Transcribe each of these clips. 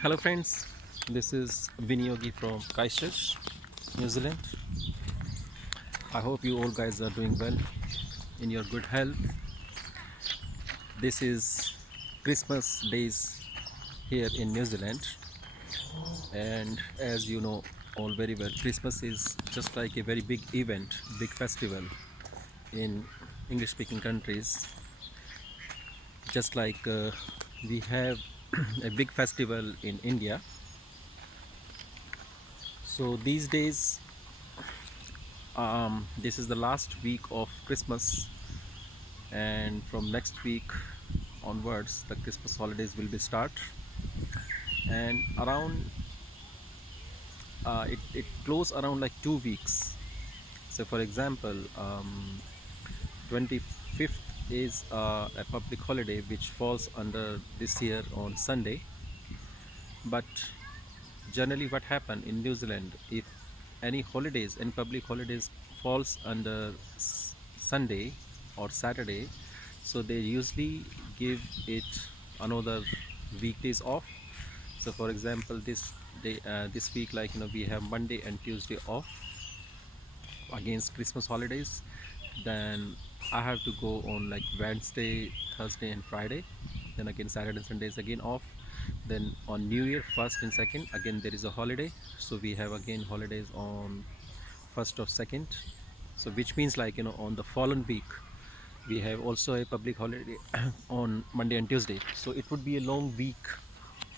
Hello friends, this is Vinyogi from Christchurch, New Zealand. I hope you all guys are doing well in your good health. This is Christmas days here in New Zealand, and as you know all very well, Christmas is just like a very big event, big festival in English speaking countries. Just like we have a big festival in India. So these days, this is the last week of Christmas, and from next week onwards the Christmas holidays will be start, and around it close around like 2 weeks. So for example, 25th is a public holiday which falls under this year on Sunday. But generally what happen in New Zealand, if any holidays and public holidays falls under Sunday or Saturday, so they usually give it another weekdays off. So for example, this week, like we have Monday and Tuesday off against Christmas holidays. Then I have to go on like Wednesday, Thursday and Friday. Then again Saturday and Sunday is again off. Then on New Year 1st and 2nd again there is a holiday. So we have again holidays on 1st of 2nd. So which means like on the following week we have also a public holiday on Monday and Tuesday. So it would be a long week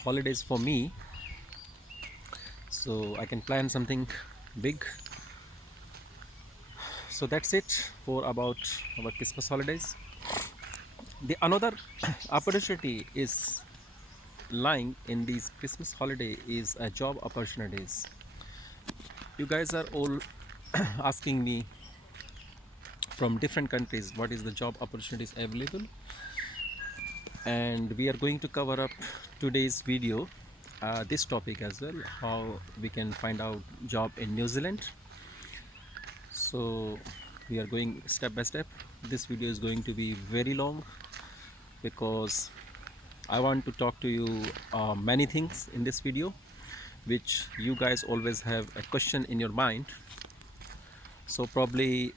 holidays for me. So I can plan something big. So that's it for about our Christmas holidays. The another opportunity is lying in these Christmas holiday is job opportunities. You guys are all asking me from different countries what is the job opportunities available, and we are going to cover up today's video this topic as well, how we can find out job in New Zealand. So we are going step by step. This video is going to be very long because I want to talk to you many things in this video which you guys always have a question in your mind. So probably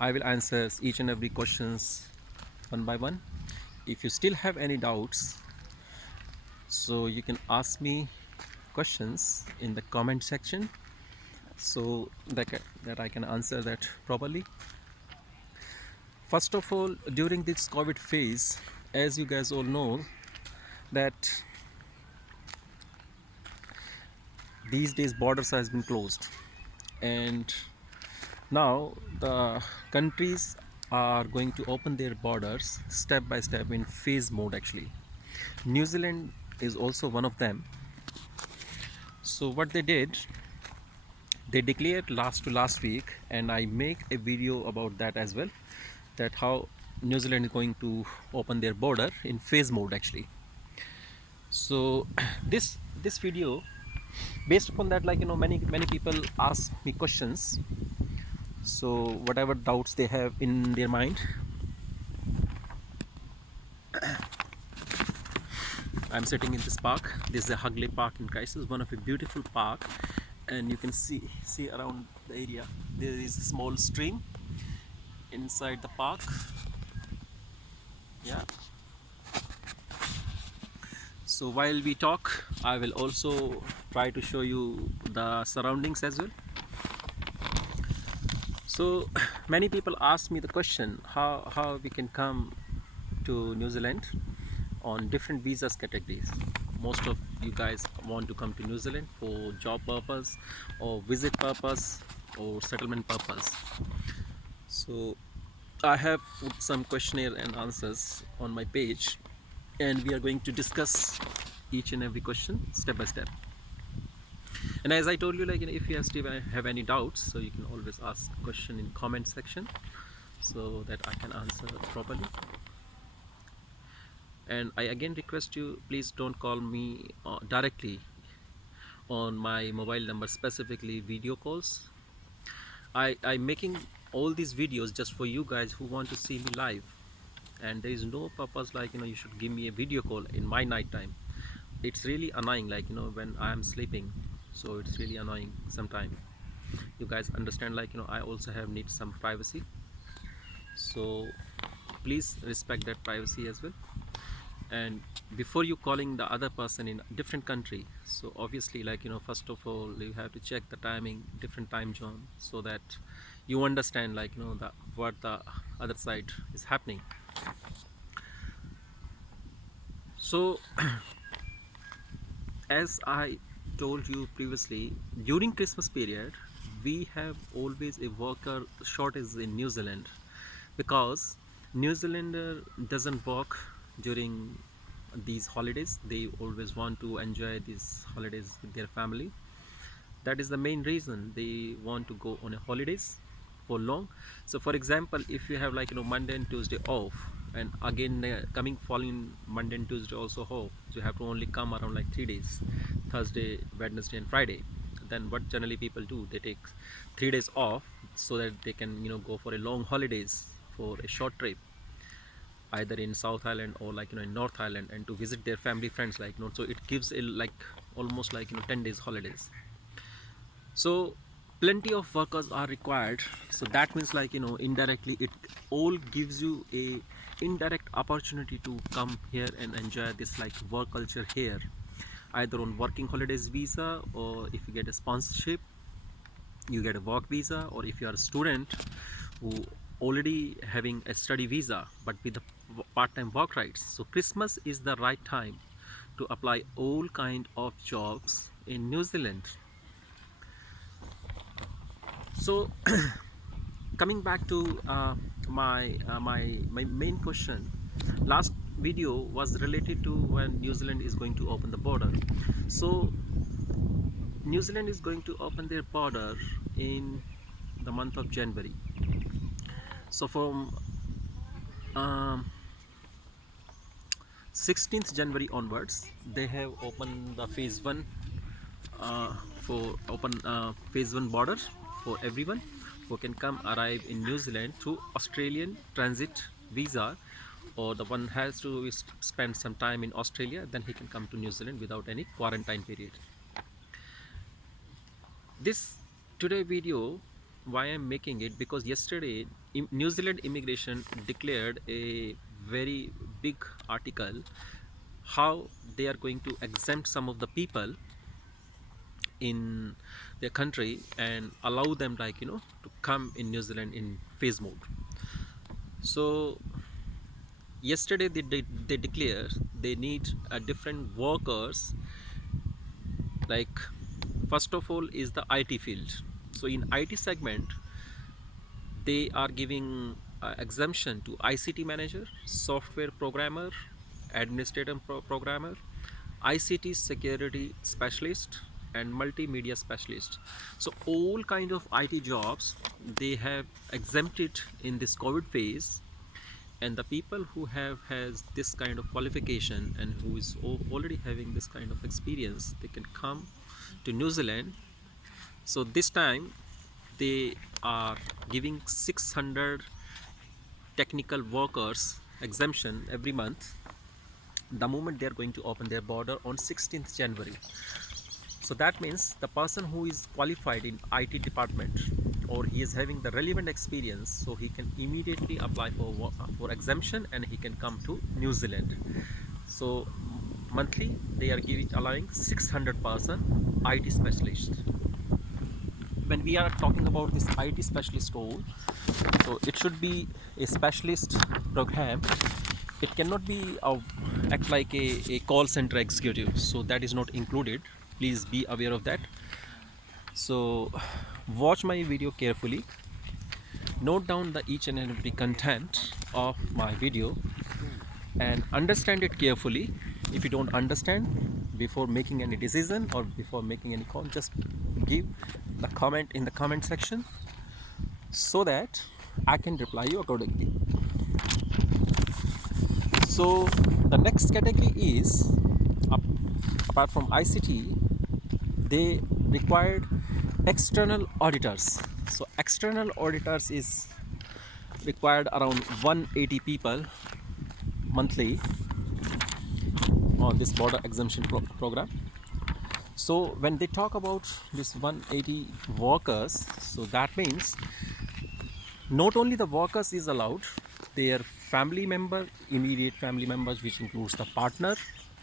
I will answer each and every questions one by one. If you still have any doubts, so you can ask me questions in the comment section so that I can answer that properly. First of all, during this COVID phase, as you guys all know that these days borders has been closed, and now the countries are going to open their borders step by step in phase mode. Actually, New Zealand is also one of them. So what they did, they declared last week, and I make a video about that as well, that how New Zealand is going to open their border in phase mode actually. So this video, based upon that, like many people ask me questions. So whatever doubts they have in their mind, I'm sitting in this park. This is a Hagley Park in Christchurch, one of a beautiful park, and you can see around the area there is a small stream inside the park. Yeah. So while we talk, I will also try to show you the surroundings as well. So many people ask me the question how we can come to New Zealand on different visas categories. Most of you guys want to come to New Zealand for job purpose or visit purpose or settlement purpose. So I have put some questionnaire and answers on my page, and we are going to discuss each and every question step by step. And as I told you, like if you still have any doubts, so you can always ask question in comment section so that I can answer properly. And I again request you, please don't call me directly on my mobile number, specifically video calls. I'm making all these videos just for you guys who want to see me live, and there is no purpose like you should give me a video call in my night time. it's really annoying, like when I am sleeping. So it's really annoying sometime. You guys understand, like I also have need some privacy. So please respect that privacy as well. And before you calling the other person in a different country, so obviously, like first of all you have to check the timing, different time zone, so that you understand, like the what the other side is happening. So as I told you previously, during Christmas period we have always a worker shortage in New Zealand, because New Zealander doesn't work during these holidays. They always want to enjoy these holidays with their family. That is the main reason they want to go on a holidays for long. So for example, if you have, like Monday and Tuesday off, and again coming following Monday and Tuesday also off, so you have to only come around like 3 days, Thursday, Wednesday and Friday. Then what generally people do, they take 3 days off so that they can go for a long holidays, for a short trip, either in South Island or like in North Island, and to visit their family friends, like so it gives a like almost like 10 days holidays. So plenty of workers are required. So that means, like indirectly it all gives you a indirect opportunity to come here and enjoy this like work culture here, either on working holidays visa, or if you get a sponsorship you get a work visa, or if you are a student who already having a study visa but with the part-time work rights. So Christmas is the right time to apply all kind of jobs in New Zealand. So coming back to my main question, last video was related to when New Zealand is going to open the border. So New Zealand is going to open their border in the month of January. So from um, 16th January onwards, they have opened the phase 1 for open phase 1 border for everyone who can come arrive in New Zealand through Australian transit visa, or the one has to spend some time in Australia, then he can come to New Zealand without any quarantine period. This today video, why I'm making it, because yesterday New Zealand immigration declared a very big article how they are going to exempt some of the people in their country and allow them, like to come in New Zealand in phase mode. So yesterday they declare they need different workers, like first of all is the IT field. So in IT segment they are giving exemption to ICT manager, software programmer, administrator programmer, ICT security specialist and multimedia specialist. So all kind of IT jobs they have exempted in this COVID phase, and the people who has this kind of qualification and who is already having this kind of experience, they can come to New Zealand. So this time they are giving 600 technical workers exemption every month, the moment they are going to open their border on 16th January. So that means the person who is qualified in IT department, or he is having the relevant experience, so he can immediately apply for exemption and he can come to New Zealand. So monthly they are allowing 600 IT specialist. When we are talking about this IT specialist role, so it should be a specialist program. It cannot be act like a call center executive, so that is not included. Please be aware of that. So watch my video carefully, note down the each and every content of my video and understand it carefully. If you don't understand, before making any decision or before making any call, just give the comment in the comment section so that I can reply you accordingly. So the next category is, apart from ICT, they required external auditors. So external auditors is required around 180 people monthly on this border exemption program. So when they talk about this 180 workers, so that means not only the workers is allowed, their family member, immediate family members, which includes the partner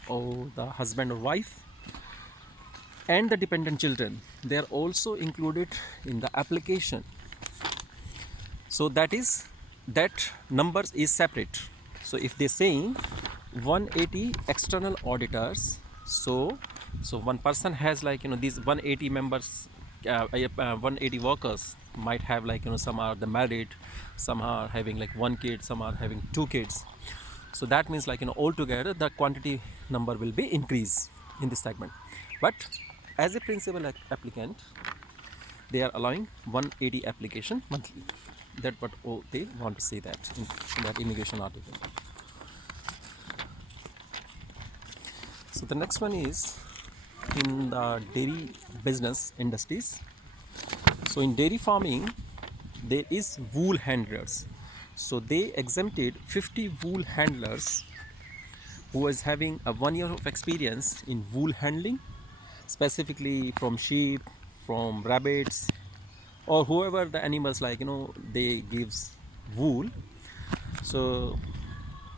or the husband or wife, and the dependent children, they are also included in the application. So that numbers is separate. So if they saying 180 external auditors, so one person has like these 180 members, 180 workers might have like some are the married, some are having like one kid, some are having two kids. So that means like altogether the quantity number will be increased in this segment. But as a principal applicant, they are allowing 180 application monthly. That what they want to say that in that immigration article. So the next one is in the dairy business industries. So in dairy farming, there is wool handlers. So they exempted 50 wool handlers who is having a 1 year of experience in wool handling, specifically from sheep, from rabbits, or whoever the animals like they gives wool. So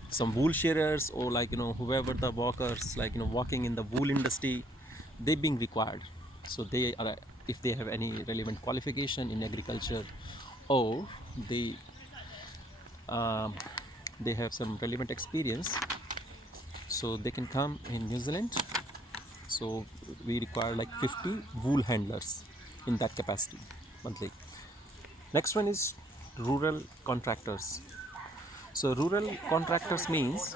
some wool shearers or like whoever the workers like working in the wool industry, they being required. So they are, if they have any relevant qualification in agriculture, or um, they have some relevant experience, so they can come in New Zealand. So we require like 50 wool handlers in that capacity monthly. Next one is rural contractors. So rural contractors means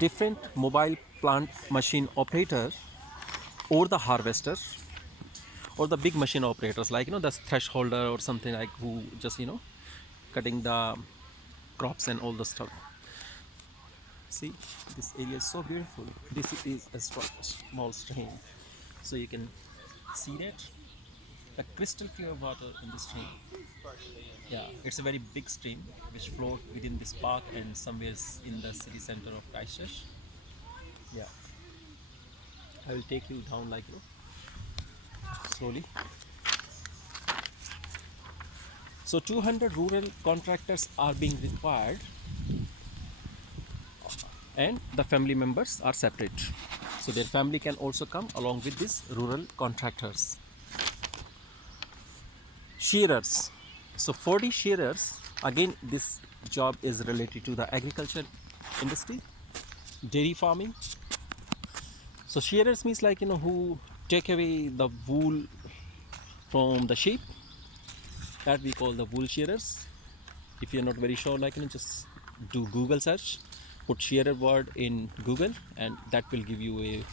different mobile plant machine operator, or the harvester, or the big machine operators like the thresholder or something like, who just cutting the crops and all the stuff. See, this area is so beautiful. This is a small stream, so you can see that the crystal clear water in the stream. Yeah, it's a very big stream which flows within this park and somewhere in the city center of Christchurch. Yeah, I will take you down like slowly. So 200 rural contractors are being required, and the family members are separate. So their family can also come along with these rural contractors. Shearers. So 40 shearers, again this job is related to the agriculture industry, dairy farming. So shearers means like who take away the wool from the sheep, that we call the wool shearers. If you're not very sure, like just do Google search, put shearer word in Google, and that will give you a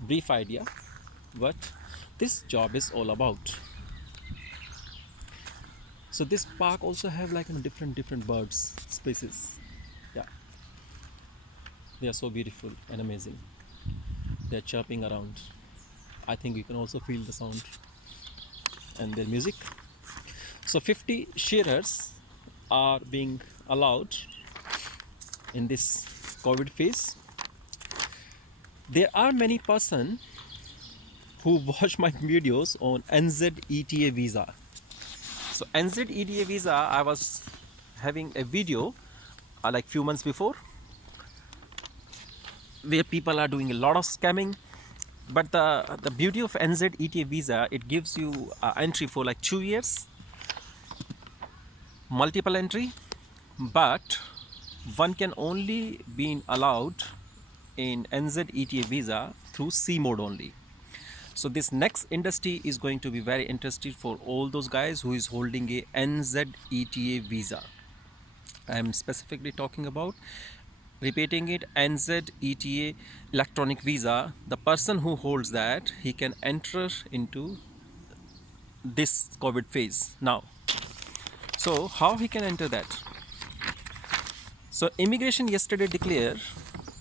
brief idea what this job is all about. So this park also have like different birds species. Yeah, they are so beautiful and amazing. They are chirping around. I think you can also feel the sound and their music. So 50 shearers are being allowed in this COVID phase. There are many person who watch my videos on NZETA visa. So NZETA visa, I was having a video like few months before, where people are doing a lot of scamming. But the beauty of NZETA visa, it gives you entry for like 2 years, multiple entry, but one can only be allowed in NZETA visa through C mode only. So this next industry is going to be very interesting for all those guys who is holding a NZETA visa. I am specifically talking about, repeating it, NZETA electronic visa. The person who holds that, he can enter into this COVID phase now. So how he can enter that? So immigration yesterday declared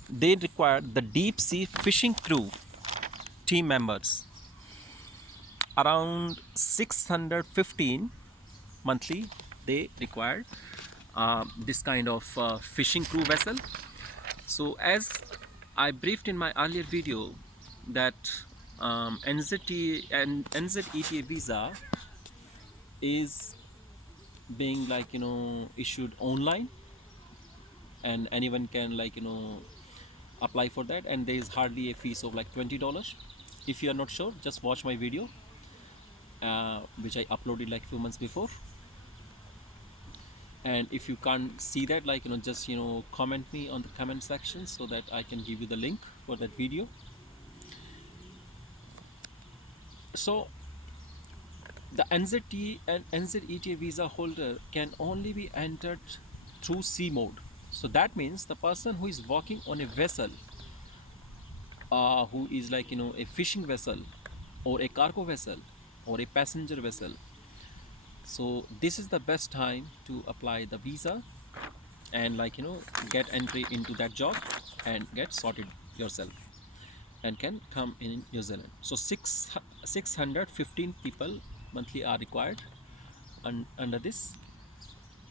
they required the deep sea fishing crew team members, around 615 monthly they required this kind of fishing crew vessel. So as I briefed in my earlier video that NZT and NZETA visa is being issued online, and anyone can apply for that, and there is hardly a fees of like $20. If you are not sure, just watch my video which I uploaded like few months before. And if you can't see that, just comment me on the comment section so that I can give you the link for that video. So the NZT and NZETA visa holder can only be entered through sea mode. So that means the person who is working on a vessel, who is a fishing vessel or a cargo vessel or a passenger vessel. So this is the best time to apply the visa and get entry into that job and get sorted yourself and can come in New Zealand. So 615 people monthly are required under this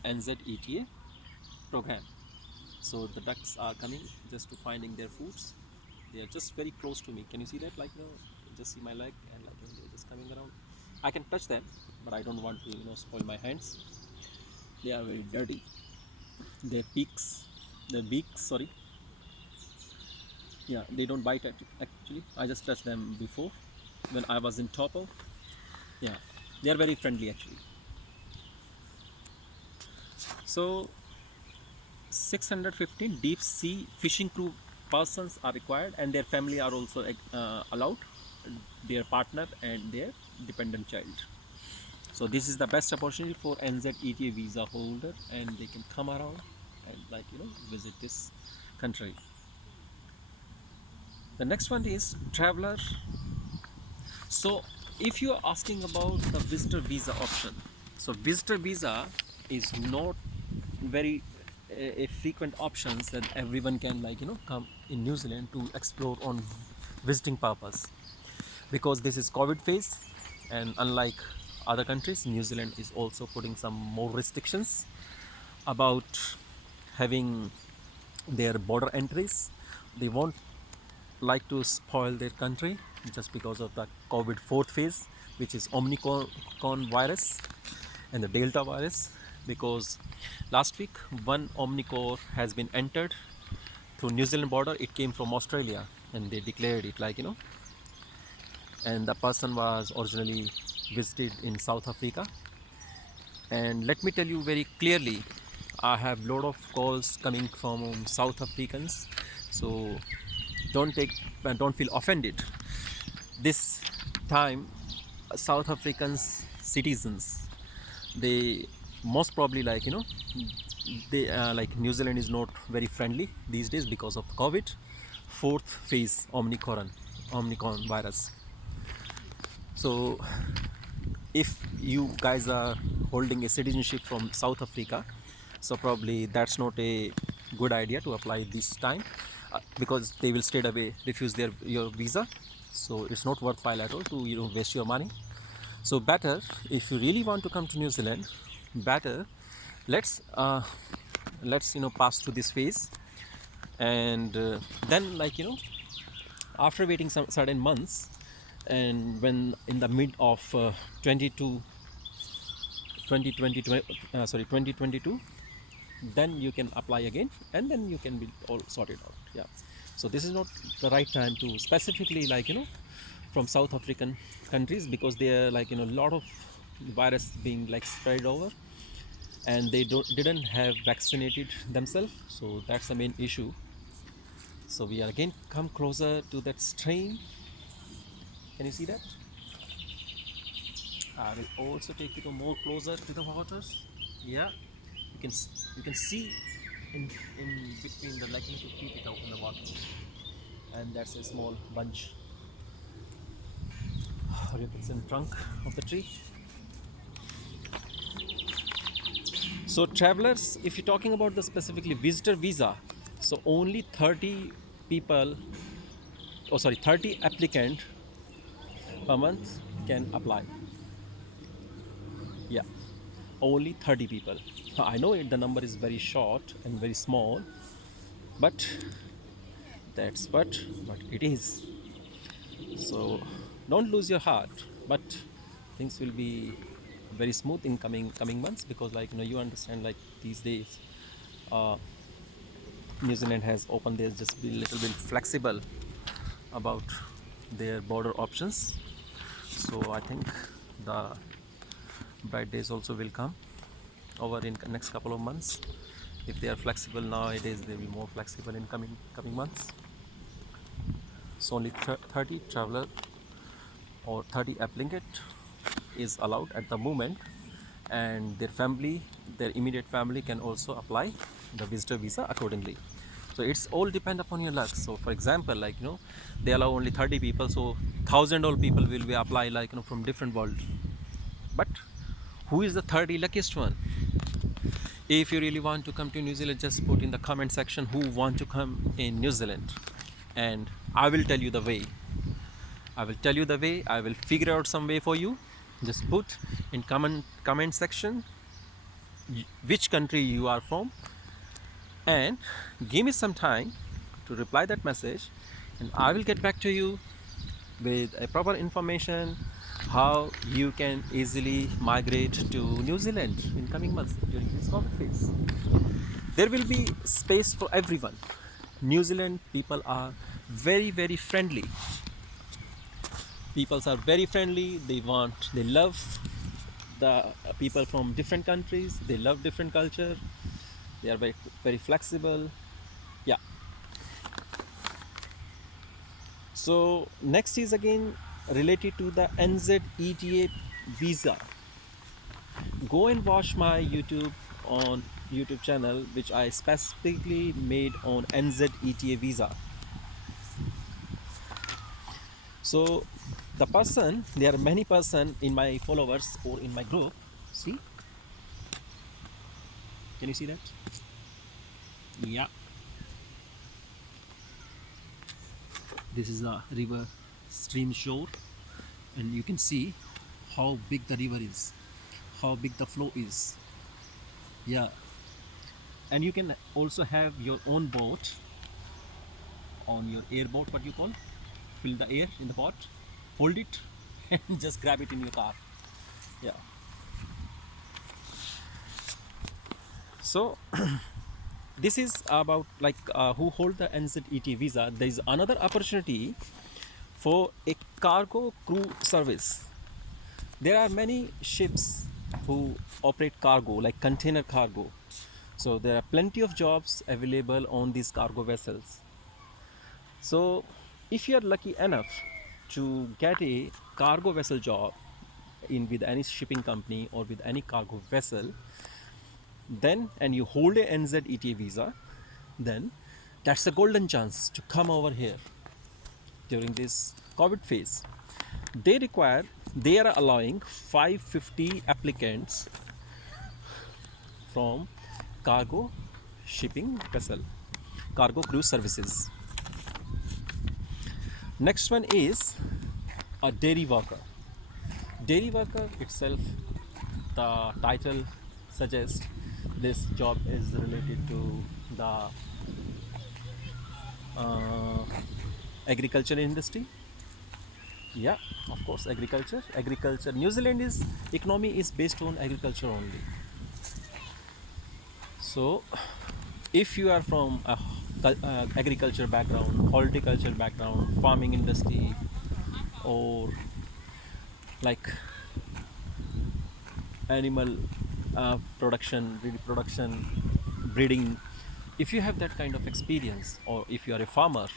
NZETA program. So the ducks are coming just to finding their foods. They are just very close to me. Can you see that? Just see my leg, and they're just coming around. I can touch them, but I don't want to spoil my hands. They are very dirty. Their beaks, sorry. Yeah, they don't bite actually. I just touched them before when I was in Taupo. Yeah, they are very friendly actually. So 615 deep sea fishing crew persons are required, and their family are also allowed, their partner and their dependent child. So this is the best opportunity for NZETA visa holder, and they can come around and visit this country. The next one is traveler. So if you are asking about the visitor visa option, so visitor visa is not very a frequent options that everyone can come in New Zealand to explore on visiting purpose, because this is COVID phase, and unlike other countries, New Zealand is also putting some more restrictions about having their border entries. They won't like to spoil their country just because of the COVID fourth phase, which is Omicron virus and the Delta virus. Because last week one Omicron has been entered through New Zealand border. It came from Australia, and they declared it and the person was originally visited in South Africa. And let me tell you very clearly, I have lot of calls coming from South Africans, so don't feel offended. This time South Africans citizens, they most probably they New Zealand is not very friendly these days because of COVID fourth phase Omicron virus. So if you guys are holding a citizenship from South Africa, so probably that's not a good idea to apply this time, because they will straight away refuse your visa. So it's not worthwhile at all to waste your money. So better, if you really want to come to New Zealand, better let's pass through this phase, and then after waiting some certain months, and when in the mid of 2022, then you can apply again, and then you can be all sorted out. Yeah, so this is not the right time to specifically from South African countries, because there are a lot of virus being spread over, and they didn't have vaccinated themselves, so that's the main issue. So we are again come closer to that stream. Can you see that? I will also take you to more closer to the waters. Yeah, you can see in between the to keep it out in the water, and that's a small bunch, or you can see the trunk of the tree. So travelers, if you're talking about the specifically visitor visa, so only 30 people, 30 applicant per month can apply. Yeah, only 30 people. I know the number is very short and very small, but That's what it is. So don't lose your heart, but things will be very smooth in coming months, because you understand, like these days uh, New Zealand has opened, there's just be a little bit flexible about their border options. So I think the bright days also will come over in next couple of months. If they are flexible nowadays, they will be more flexible in coming months. So only 30 traveler or 30 applicant is allowed at the moment, and their immediate family can also apply the visitor visa accordingly. So it's all depend upon your luck. So for example, they allow only 30 people, so 1,000 all people will be apply, from different world. But who is the 30 luckiest one? If you really want to come to New Zealand, just put in the comment section who want to come in New Zealand, and I will tell you the way. I will figure out some way for you. Just put in comment section which country you are from, and give me some time to reply that message, and I will get back to you with a proper information how you can easily migrate to New Zealand in coming months during this COVID phase. There will be space for everyone. New Zealand people are very friendly. Peoples are very friendly. They love the people from different countries. They love different culture. They are very flexible. Yeah. So next is again related to the NZETA visa. Go and watch my YouTube channel, which I specifically made on NZETA visa. So there are many person in my followers or in my group. See, can you see that? Yeah, this is a river stream shore, and you can see how big the river is, how big the flow is. Yeah, and you can also have your own boat, on your airboat, what you call, fill the air in the pot, hold it and just grab it in your car. Yeah. So this is about who hold the NZET visa. There is another opportunity for a cargo crew service. There are many ships who operate cargo, like container cargo. So there are plenty of jobs available on these cargo vessels. So if you are lucky enough to get a cargo vessel job in with any shipping company or with any cargo vessel, then and you hold a NZETA visa, then that's a golden chance to come over here during this COVID phase. They are allowing 550 applicants from cargo shipping vessel, cargo cruise services. Next one is a dairy worker. Dairy worker itself, the title suggests this job is related to the agriculture industry. Yeah, of course, agriculture. New Zealand is economy is based on agriculture only. So if you are from a agriculture background, horticulture background, farming industry, or like animal production, reproduction, breeding, if you have that kind of experience, or if you are a farmer,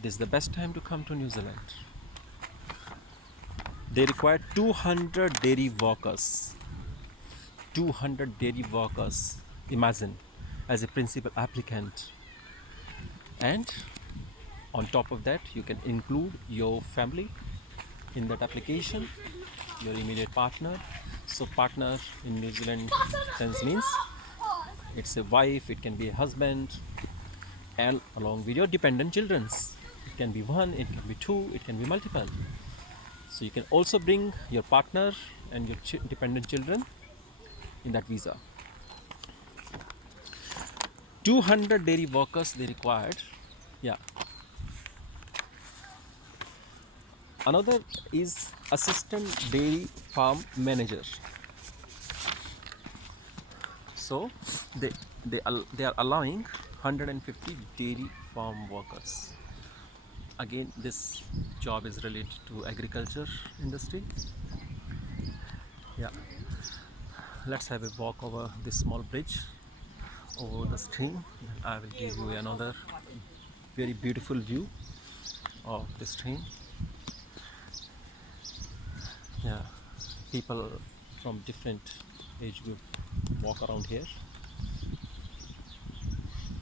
this is the best time to come to New Zealand. They require 200 dairy workers. 200 dairy workers, imagine, as a principal applicant. And on top of that, you can include your family in that application, your immediate partner. So partner in New Zealand sense means it's a wife, it can be a husband, and along with your dependent children. It can be one, it can be two, it can be multiple. So you can also bring your partner and your dependent children in that visa. 200 dairy workers they required Yeah. Another is assistant dairy farm manager. So they they are allowing 150 dairy farm workers. Again, this job is related to agriculture industry. Yeah. Let's have a walk over this small bridge over the stream. I will give you another very beautiful view of the stream. Yeah, people from different age group walk around here.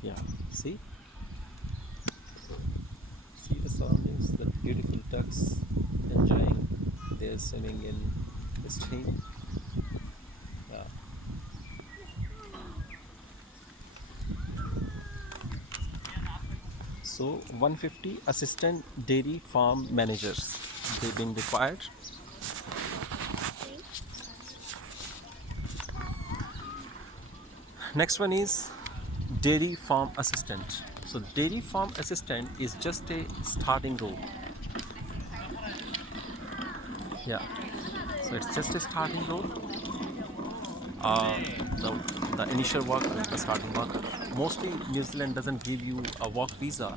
Yeah, see the surroundings, the beautiful ducks enjoying their swimming in the stream. Yeah. So 150 assistant dairy farm managers they've been required. Next one is dairy farm assistant. So dairy farm assistant is just a starting role. Yeah. So it's just a starting role. Uh, the, the initial worker, the starting worker. Mostly New Zealand doesn't give you a work visa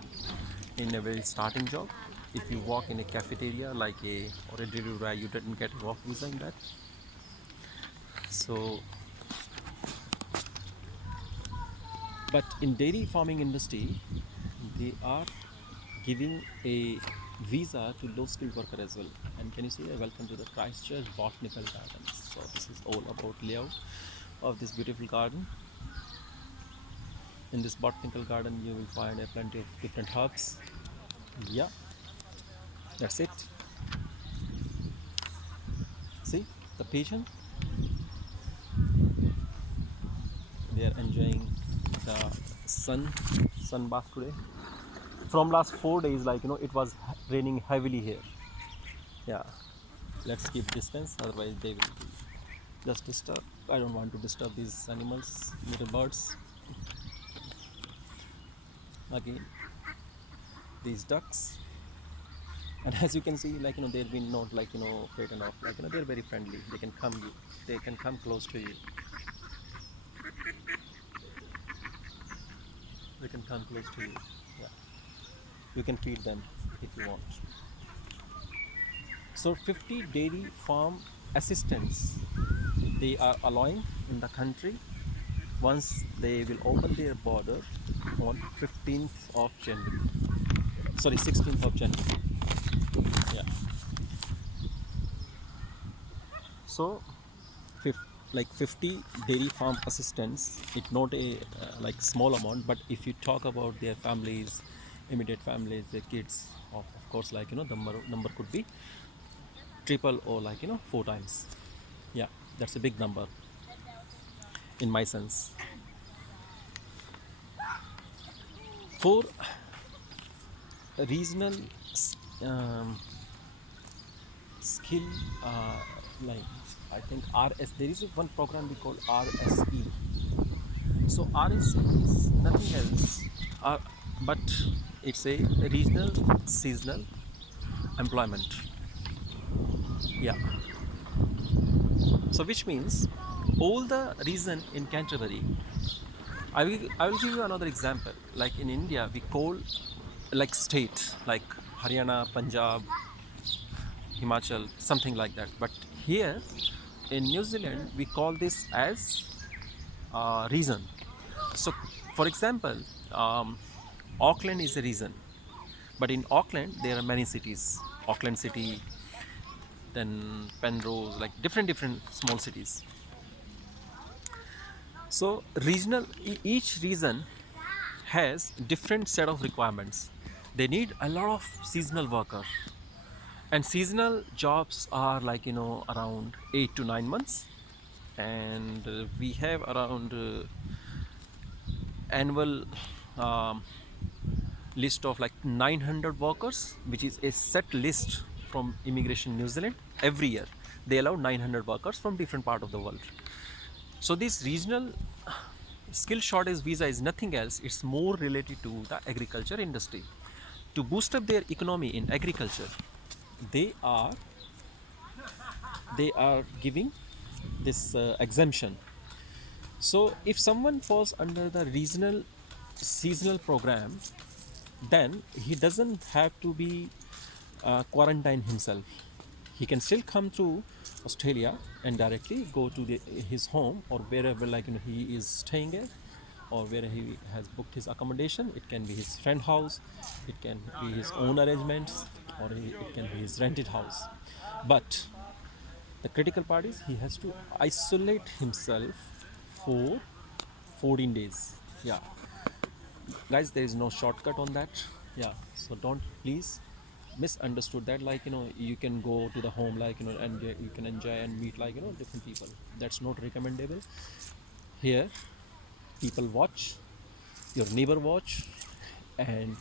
in a very starting job. If you work in a cafeteria like a or a delivery, you didn't get a work visa in that. So, but in dairy farming industry, they are giving a visa to low skilled worker as well. And can you see welcome to the Christchurch Botanical Gardens. So this is all about layout of this beautiful garden. In this botanical garden you will find a plenty of different herbs. Yeah, that's it. See the pigeon, they are enjoying the sun bath today. From last 4 days, like it was raining heavily here. Yeah, let's keep distance, otherwise they will be just disturb. I don't want to disturb these animals, little birds. Again, these ducks, and as you can see, like they've been not like frightened off, like they're very friendly. They can come close to you. They can come close to you. Yeah, you can feed them if you want. So 50 dairy farm assistants they are allowing in the country once they will open their border on 15th of January. Sorry, 16th of January. Yeah. So, like 50 dairy farm assistants, it's not a like small amount, but if you talk about their families, immediate families, their kids, of course, like the number could be triple or like 4 times. Yeah, that's a big number in my sense. For regional um, skill, like I think RS, there is one program we call RSE. So RSE is nothing else, but it's a regional seasonal employment. Yeah. So which means all the region in Canterbury. I will give you another example. Like in India, we call like state like Haryana, Punjab, Himachal, something like that. But here in New Zealand, we call this as region. So, for example, Auckland is a region, but in Auckland there are many cities. Auckland City, then Penrose, like different small cities. So, each region has different set of requirements. They need a lot of seasonal worker, and seasonal jobs are like around 8 to 9 months, and we have around annual um, list of like 900 workers, which is a set list from Immigration New Zealand. Every year they allow 900 workers from different part of the world. So these regional skill shortage visa is nothing else, it's more related to the agriculture industry. To boost up their economy in agriculture, they are giving this exemption. So if someone falls under the regional seasonal program, then he doesn't have to be quarantine himself. He can still come to Australia and directly go to his home or wherever he is staying at, or where he has booked his accommodation. It can be his friend house, it can be his own arrangements, or it can be his rented house. But the critical part is he has to isolate himself for 14 days. Yeah, guys, there is no shortcut on that. Yeah, so don't please misunderstood that you can go to the home and you can enjoy and meet different people. That's not recommendable. Here people watch, your neighbor watch, and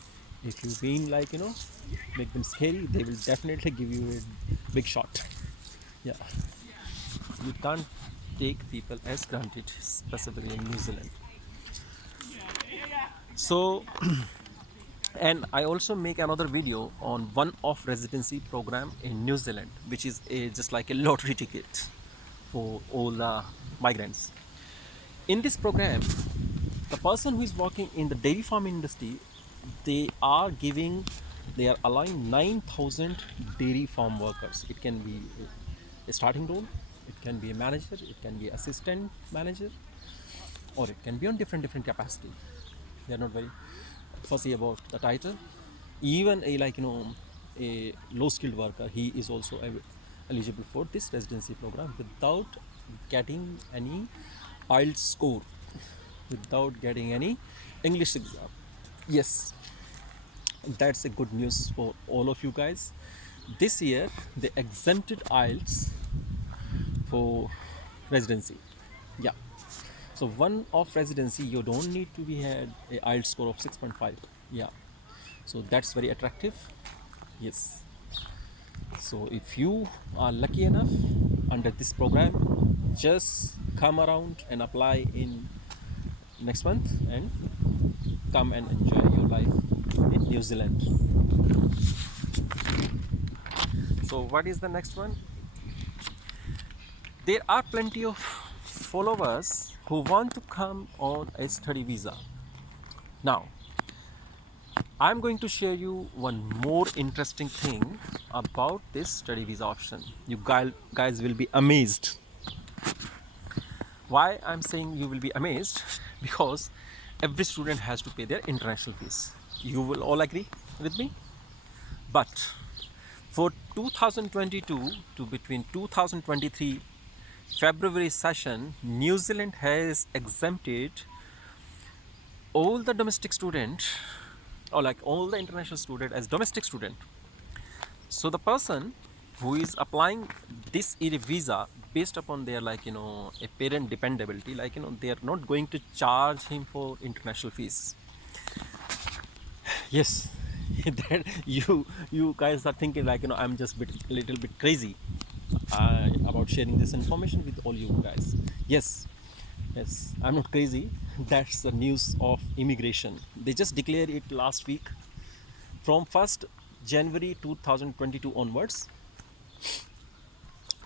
if you been make them scary, they will definitely give you a big shot. Yeah, you can't take people as granted, specifically in New Zealand. So and I also make another video on one-off residency program in New Zealand, which is just like a lottery ticket for all the migrants. In this program, the person who is working in the dairy farm industry, they are allowing 9,000 dairy farm workers. It can be a starting role, it can be a manager, it can be assistant manager, or it can be on different capacity. They are not very fussy about the title. Even a low skilled worker, he is also eligible for this residency program without getting any IELTS score, without getting any English exam. Yes, that's a good news for all of you guys. This year they exempted IELTS for residency. Yeah, so one of residency, you don't need to be had a IELTS score of 6.5. Yeah, so that's very attractive. Yes, so if you are lucky enough under this program, just come around and apply in next month and come and enjoy your life in New Zealand. So what is the next one? There are plenty of followers who want to come on a study visa. Now, I'm going to share you one more interesting thing about this study visa option. You guys will be amazed. Why I'm saying you will be amazed? Because every student has to pay their international fees. You will all agree with me? But for 2022 to between 2023 February session, New Zealand has exempted all the domestic student, or all the international student as domestic student. So the person who is applying this visa based upon their a parent dependability, they are not going to charge him for international fees. Yes, that you guys are thinking I'm just a little bit crazy about sharing this information with all you guys. Yes, I'm not crazy. That's the news of immigration. They just declared it last week. From 1st January 2022 onwards,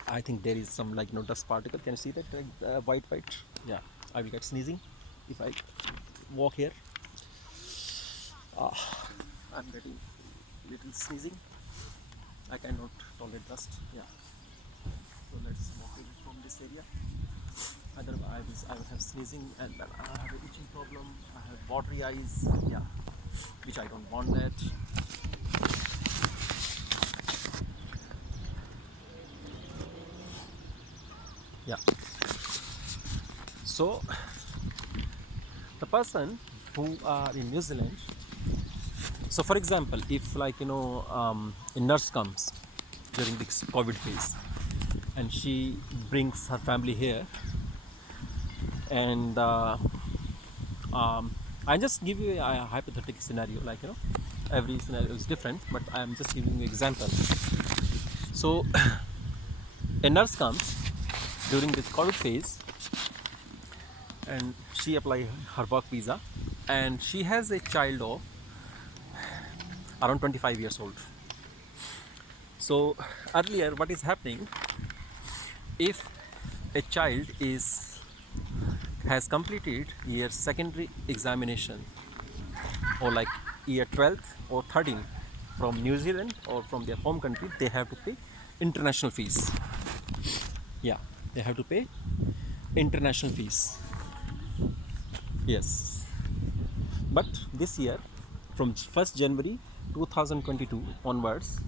I think there is some dust particle. Can you see that white? Yeah, I will get sneezing if I walk here. I'm getting little sneezing. I cannot tolerate dust. Yeah, so let's walk away from this area. Otherwise I will have sneezing, and then I have an itching problem. I have watery eyes. Yeah, which I don't want that. Yeah, so the person who are in New Zealand, so for example, if a nurse comes during this COVID phase and she brings her family here, and I just give you a hypothetical scenario, every scenario is different, but I am just giving you an example. So a nurse comes during this COVID phase and she applied her work visa, and she has a child of around 25 years old. So earlier, what is happening, if a child is has completed year secondary examination, or like year 12th or 13 from New Zealand or from their home country, they have to pay international fees. Yeah, they have to pay international fees. Yes, but this year, from 1st January 2022 onwards,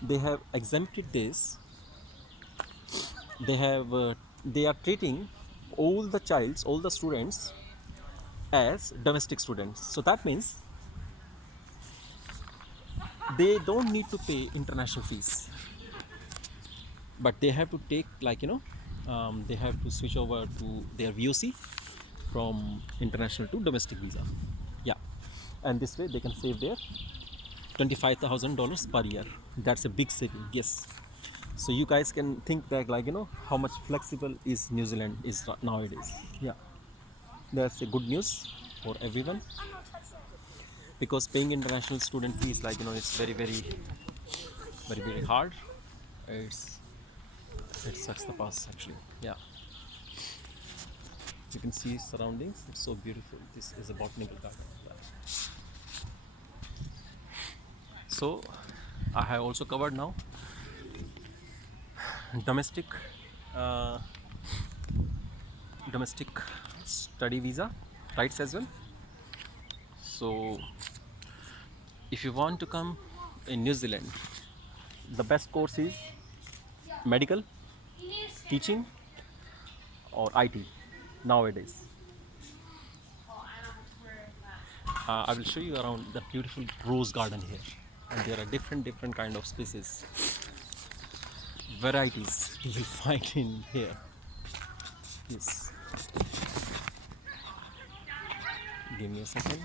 they have exempted this. They are treating all the students as domestic students. So that means they don't need to pay international fees, but they have to take, like, they have to switch over to their VOC from international to domestic visa. Yeah, and this way they can save their $25,000 per year. That's a big saving. Yes. So you guys can think that, like, how much flexible is New Zealand is nowadays. Yeah, that's a good news for everyone, because paying international student fees, like, it's very very very very hard. It's it sucks the pass actually. Yeah, you can see surroundings. It's so beautiful. This is a botanical garden. Yeah. So I have also covered now domestic uh, domestic study visa rights as well. So if you want to come in New Zealand, the best course is medical, teaching, or IT nowadays. I will show you around the beautiful rose garden here, and there are different kind of species, varieties you will find in here. Yes, give me a second.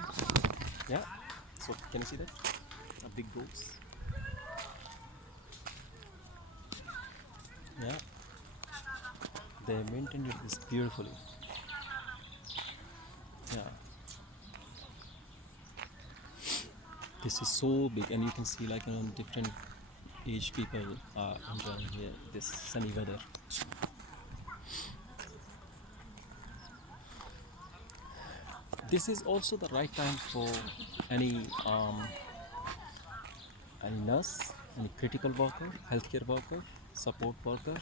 Yeah, so can you see that? A big rose. Yeah, they maintained it this beautifully. Yeah, this is so big, and you can see, like, different age people are enjoying here this sunny weather. This is also the right time for any nurse, any critical worker, healthcare worker, support worker,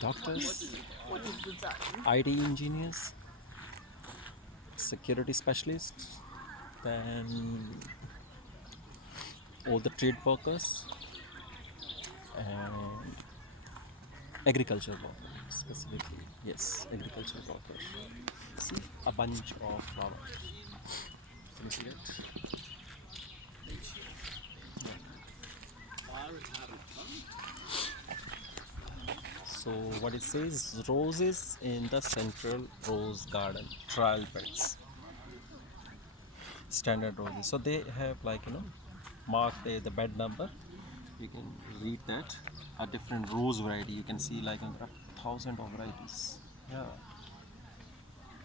doctors, IT engineers, security specialists, then all the trade workers, and agriculture workers specifically. Yes, agriculture workers. See, a bunch of flowers. Can you see that? So what it says, roses in the central rose garden, trial beds, standard roses. So they have, like, marked the bed number. You can read that. A different rose variety. You can see, like, there are thousand of varieties. Yeah,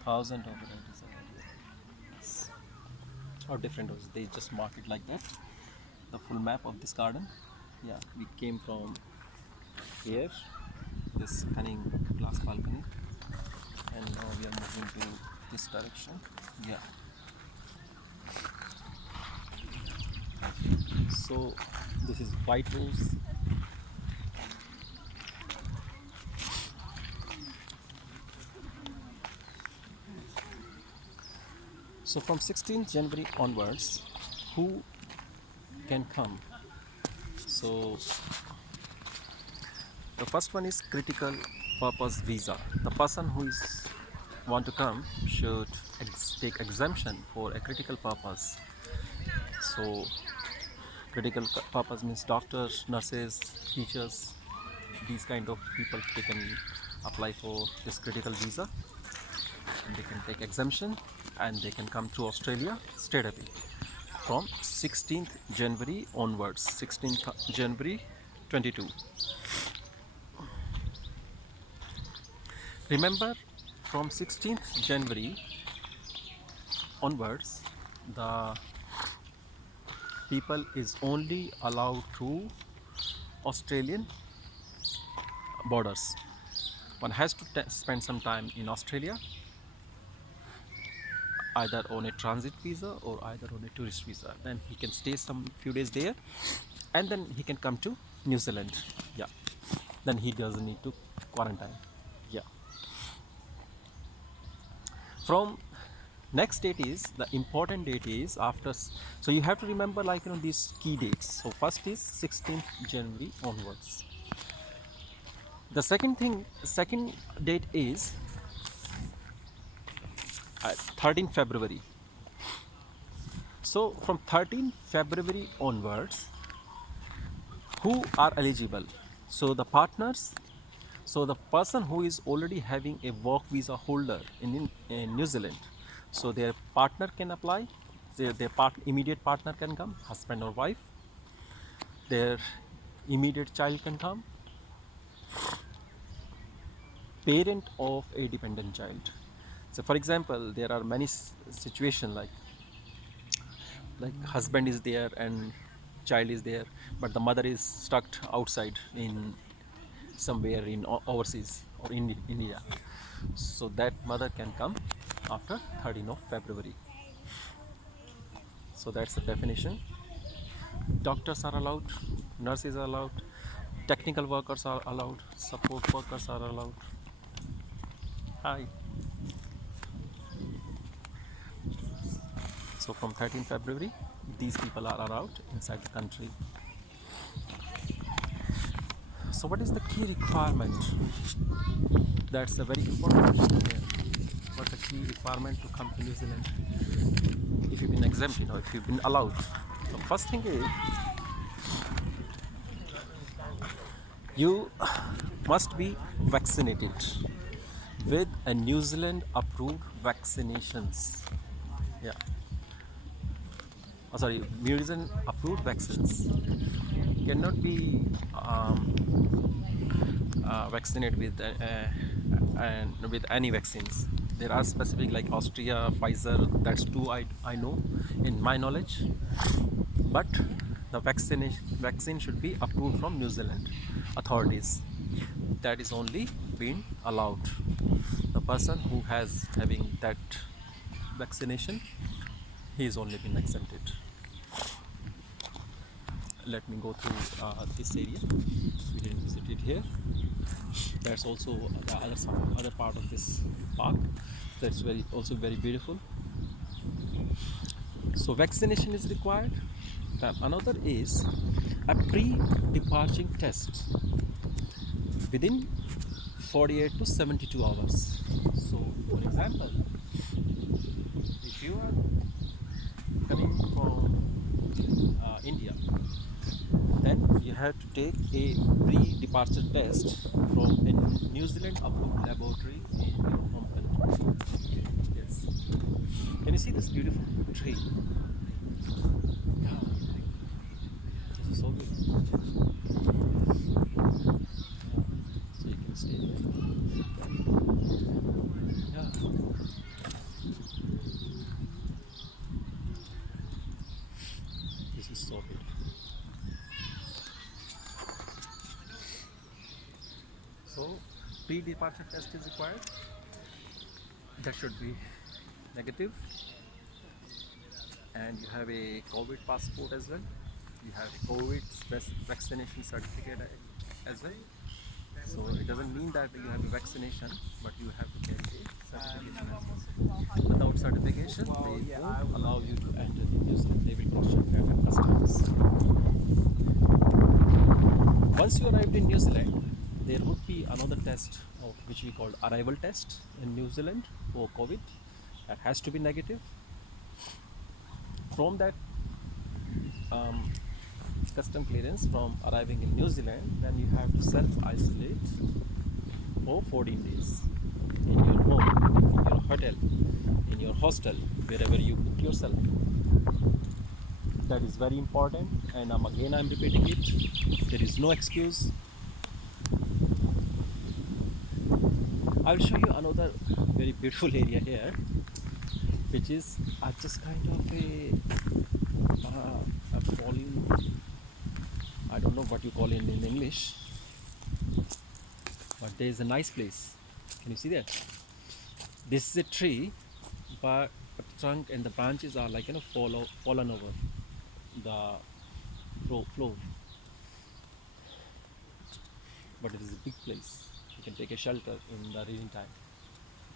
thousand of varieties are there. Yes. Or different roses. They just mark it like that. The full map of this garden. Yeah, we came from here, this cunning glass balcony, and now we are moving to this direction. Yeah, so this is white rose. So from 16th January onwards, who can come? So the first one is critical purpose visa. The person who is want to come should take exemption for a critical purpose. So critical purpose means doctors, nurses, teachers. These kind of people, they can apply for this critical visa, and they can take exemption, and they can come to Australia straight away from 16th January onwards. 16th January 22. Remember, from 16th January onwards, the people is only allowed through Australian borders. One has to spend some time in Australia, either on a transit visa or either on a tourist visa. Then he can stay some few days there, and then he can come to New Zealand. Yeah, then he doesn't need to quarantine. Yeah. From next date is the important date is after. So you have to remember, like, these key dates. So first is 16th January onwards. The second date is 13th February. So from 13th February onwards, who are eligible? So the partners, so the person who is already having a work visa holder in New Zealand, so their partner can apply, their immediate partner can come, husband or wife, their immediate child can come, parent of a dependent child. So for example, there are many situations like husband is there and child is there, but the mother is stuck outside in somewhere in overseas or in India. So that mother can come after 13th of February. So that's the definition. Doctors are allowed, nurses are allowed, technical workers are allowed, support workers are allowed. Hi. So from 13th February, these people are allowed inside the country. So what is the key requirement? That's a very important question here. What's the key requirement to come to New Zealand? If you've been exempt, if you've been allowed. The first thing is you must be vaccinated with a New Zealand approved vaccinations. Yeah. Oh, sorry, New Zealand approved vaccines. Cannot be vaccinated with any vaccines. There are specific like Austria, Pfizer. That's two I know in my knowledge. But the vaccine should be approved from New Zealand authorities. That is only been allowed. The person who has having that vaccination, he is only been exempted. Let me go through this area. We didn't visit it here. There's also the other part of this park. That's also very beautiful. So vaccination is required. Then another is a pre-departure test within 48 to 72 hours. So for example, if you are coming from India, then you have to take a pre-departure test from a New Zealand approved laboratory in your home country. Yes. Can you see this beautiful tree? Yeah. This is so beautiful. So you can stay there. Yeah. This is so beautiful. So pre-departure test is required. That should be negative. And you have a COVID passport as well. You have a COVID vaccination certificate as well. So it doesn't mean that you have a vaccination, but you have to get a certification as well. Without certification, they won't allow you to enter the New Zealand. They will cross check at customs. Once you arrived in New Zealand, there would be another test of which we call arrival test in New Zealand for COVID. That has to be negative. From that custom clearance from arriving in New Zealand, then you have to self-isolate for 14 days in your home, in your hotel, in your hostel, wherever you put yourself. That is very important, and I'm repeating it. There is no excuse. I'll show you another very beautiful area here. which is just kind of a falling. I don't know what you call it in English, but there is a nice place. Can you see that? This is a tree, but the trunk and the branches are like fallen over the floor. But it is a big place. You can take a shelter in the raining time.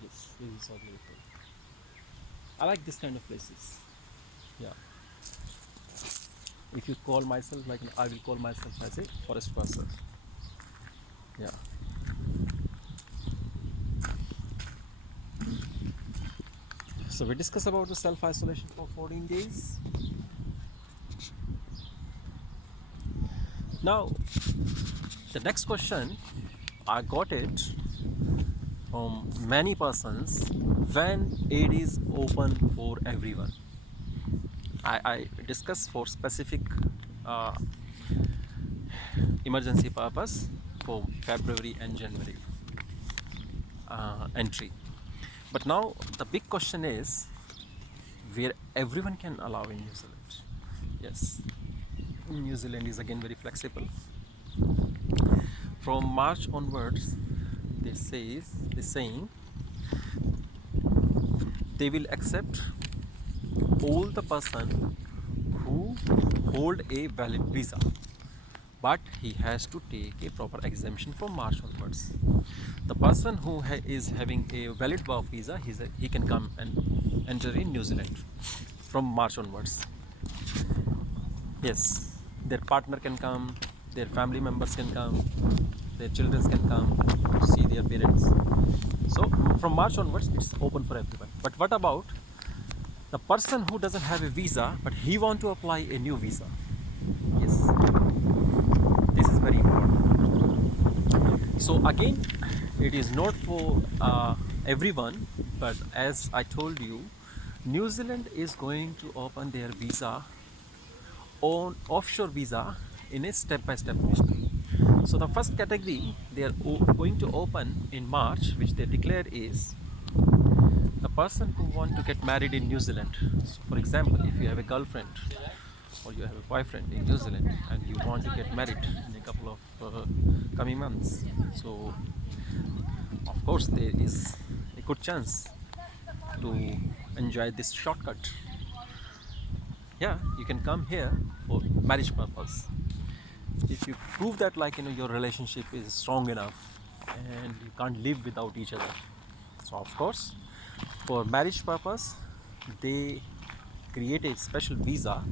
Yes, this is so beautiful. I like this kind of places. Yeah. If you call myself like I will call myself as a forest person. Yeah. So we discuss about the self isolation for 14 days. Now the next question I got it from many persons when it is open for everyone. I discuss for specific uh, emergency purpose for February and January entry. But now the big question is where everyone can allow in New Zealand. Yes, New Zealand is again very flexible. From March onwards, they saying they will accept all the person who hold a valid visa, but he has to take a proper exemption from March onwards. The person who is having a valid work visa, he can come and enter in New Zealand from March onwards. Yes, their partner can come, their family members can come, their children can come to see their parents. So from March onwards, it's open for everyone. But what about the person who doesn't have a visa, but he want to apply a new visa? Yes, this is very important. So again, it is not for everyone, but as I told you, New Zealand is going to open their visa on offshore visa in a step-by-step manner. So the first category they are going to open in March, which they declare is the person who want to get married in New Zealand. So for example, if you have a girlfriend or you have a boyfriend in New Zealand and you want to get married in a couple of coming months, so of course there is a good chance to enjoy this shortcut. Yeah, you can come here for marriage purpose. If you prove that your relationship is strong enough and you can't live without each other, so of course for marriage purpose they create a special visa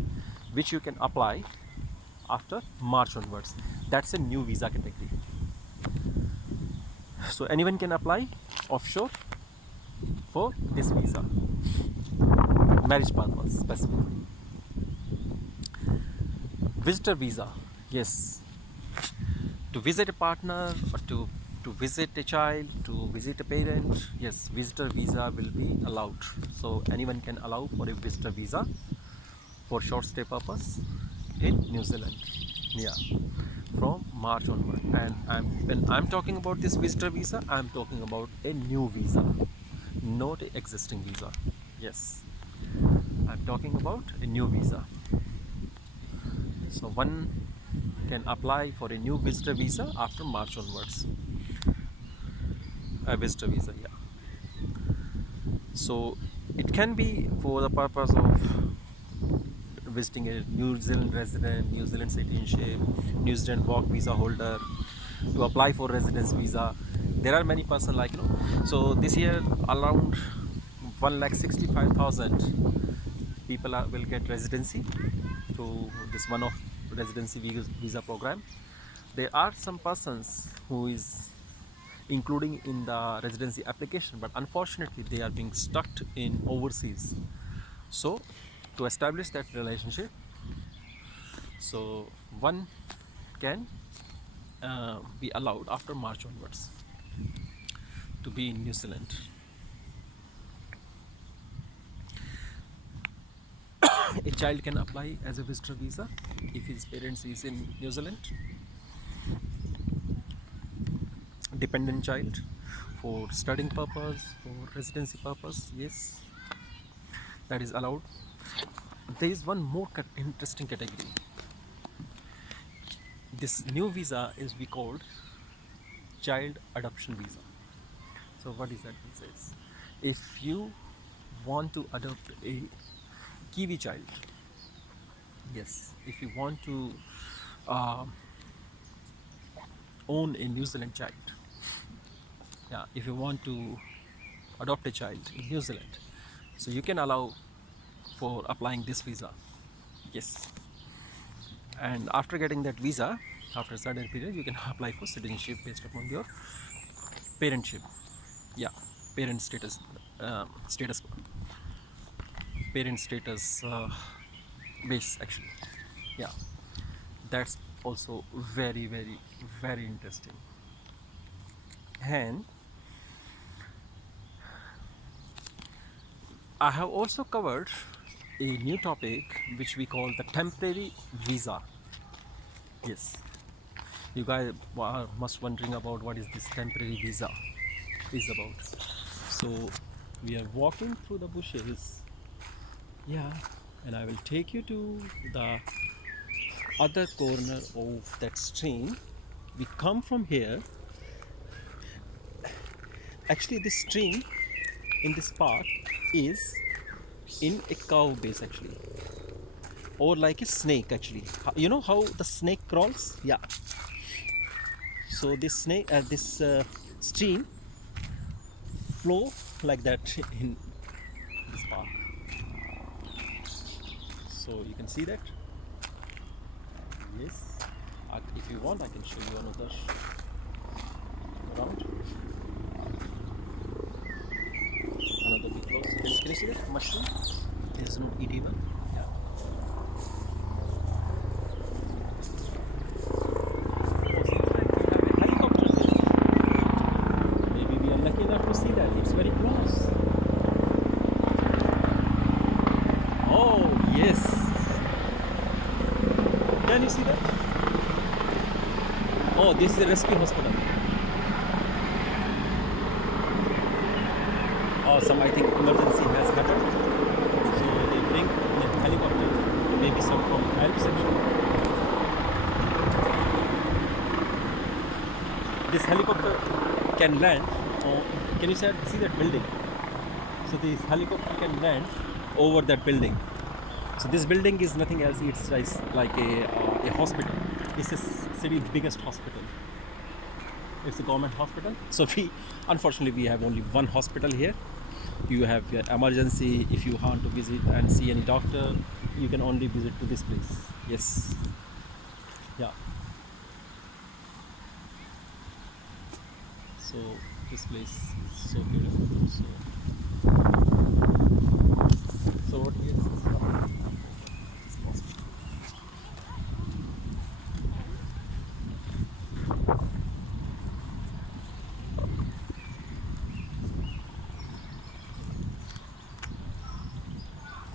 which you can apply after March onwards. That's a new visa category, so anyone can apply offshore for this visa, marriage purpose specifically. Visitor visa, yes, to visit a partner or to visit a child, to visit a parent, yes, visitor visa will be allowed. So anyone can allow for a visitor visa for short stay purpose in New Zealand. Yeah, from March onward. And when I'm talking about this visitor visa, I'm talking about a new visa, not an existing visa. Yes, I'm talking about a new visa. So one can apply for a new visitor visa after March onwards. A visitor visa, yeah. So it can be for the purpose of visiting a New Zealand resident, New Zealand citizenship, New Zealand work visa holder, to apply for residence visa. There are many person So this year around 1,65,000 people will get residency through this one of residency visa program. There are some persons who is including in the residency application, but unfortunately they are being stuck in overseas. So to establish that relationship, so one can be allowed after March onwards to be in New Zealand. A child can apply as a visitor visa if his parents is in New Zealand. Dependent child for studying purpose, for residency purpose, yes. that is allowed. There is one more interesting category. This new visa is we called child adoption visa. So what is that visa? Is if you want to adopt a Kiwi child, yes, if you want to uh, own a New Zealand child, yeah, if you want to adopt a child in New Zealand, so you can allow for applying this visa. Yes, and after getting that visa, after a certain period, you can apply for citizenship based upon your parentship. Yeah, parent status, status, parent status base actually. Yeah, that's also very, very, very interesting. And I have also covered a new topic which we call the temporary visa. Yes, you guys are must wondering about what is this temporary visa is about. So we are walking through the bushes, yeah, and I will take you to the other corner of that stream. We come from here. Actually, this stream in this park is in a cow base actually, or like a snake actually. You know how the snake crawls? Yeah. So this snake, this stream flow like that in this park. So you can see that. Yes. If you want, I can show you another around. Another big close. Can you see that mushroom? It is not eatable. Yeah. Oh, seems like we have a helicopter there. Maybe we are lucky enough to see that. It's very close. Oh yes. Can you see that? Oh, this is a rescue hospital. Oh, some I think emergency has happened. So they bring a helicopter, maybe some from help section. This helicopter can land. Can you see that building? So this helicopter can land over that building. So this building is nothing else. It's like a hospital. It's the city's biggest hospital. It's a government hospital. So unfortunately, we have only one hospital here. You have your emergency. If you want to visit and see any doctor, you can only visit to this place. Yes. Yeah. So this place is so beautiful. So what here is this hospital.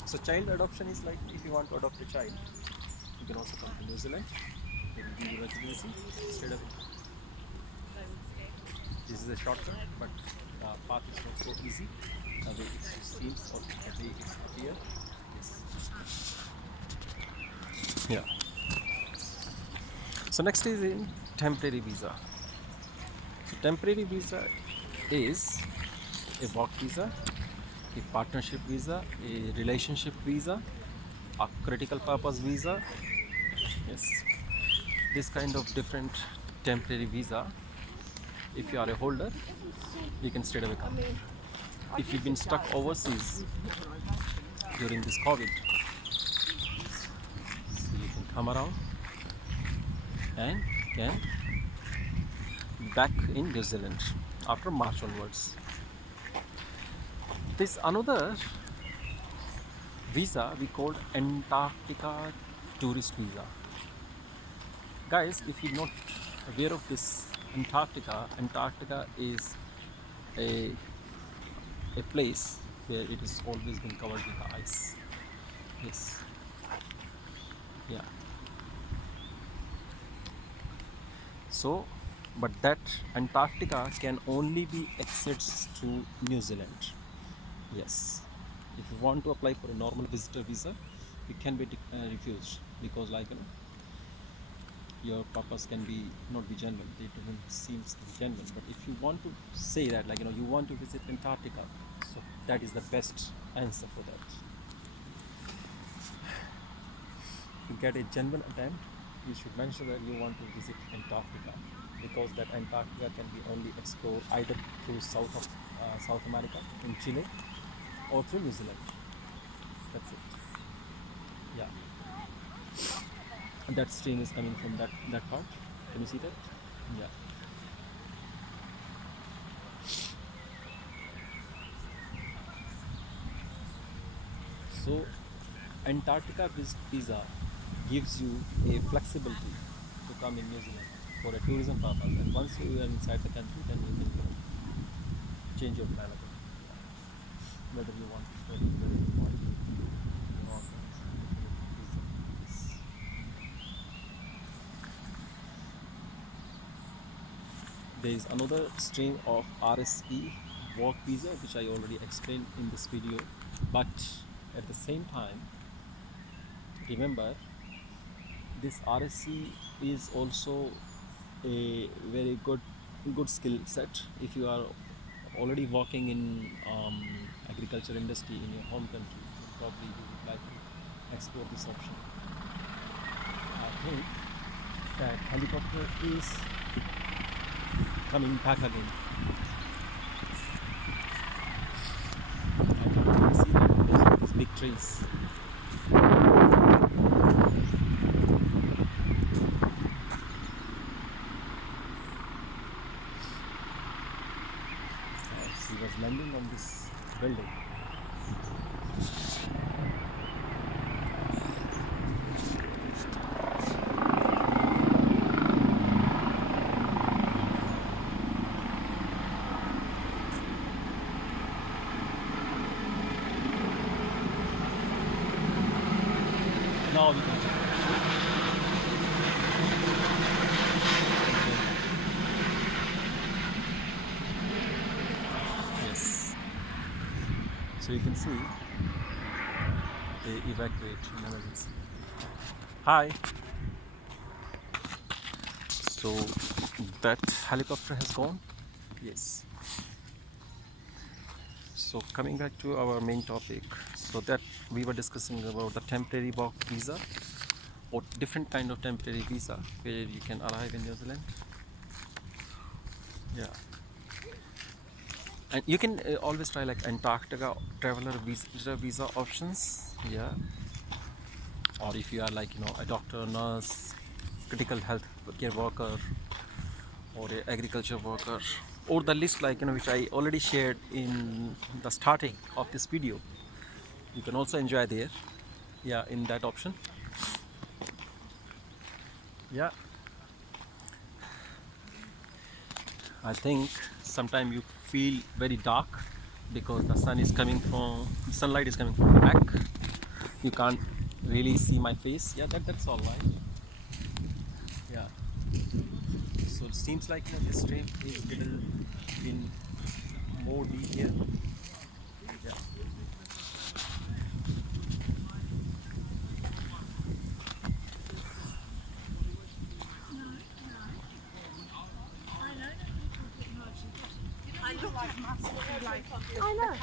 So child adoption is like if you want to adopt a child, you can also come to New Zealand. They will give you residency straight away. This is a shortcut, but the path is not so easy. The way it seems or the way it's appear. Yes. Yeah. So next is in temporary visa. So temporary visa is a work visa, a partnership visa, a relationship visa, a critical purpose visa. Yes, this kind of different temporary visa. If you are a holder, you can straight away come. If you've been stuck overseas during this COVID, so you can come around and can be back in New Zealand after March onwards. There's another visa we called Antarctica tourist visa. Guys, if you're not aware of this Antarctica is a place where it has always been covered with the ice. Yes. Yeah. So, but that Antarctica can only be accessed through New Zealand. Yes. If you want to apply for a normal visitor visa, it can be refused, because like your purpose can be not be genuine. It doesn't seem genuine. But if you want to say that, like you want to visit Antarctica, so that is the best answer for that. To get a genuine attempt, you should mention that you want to visit Antarctica, because that Antarctica can be only explored either through South America in Chile, or through New Zealand. That's it. Yeah, and that stream is coming from that part. Can you see that? Yeah. So Antarctica visa gives you a flexibility to come in New Zealand for a tourism purpose. And once you are inside the country, then you can change your plan again. Whether you want to study, whether you want to visa. There is another stream of RSE work visa, which I already explained in this video. But at the same time, remember, this RSC is also a very good skill set. If you are already working in agriculture industry in your home country, probably you would like to explore this option. I think that helicopter is coming back again. I can't really see that because of these big trees. He was landing on this building. Now we can check. Yes. So you can see they evacuate in emergency. Hi. So that helicopter has gone. Yes. So coming back to our main topic, so that we were discussing about the temporary work visa, or different kind of temporary visa where you can arrive in New Zealand. Yeah. And you can always try like Antarctica traveler visa options. Yeah. Or if you are like a doctor, nurse, critical health care worker, or a agriculture worker, or the list like which I already shared in the starting of this video, you can also enjoy there. Yeah, in that option. Yeah, I think sometimes you feel very dark because the sunlight is coming from the back. You can't really see my face. Yeah, that's all right. Yeah. So it seems like this stream is little in more deep here. Yeah. I know.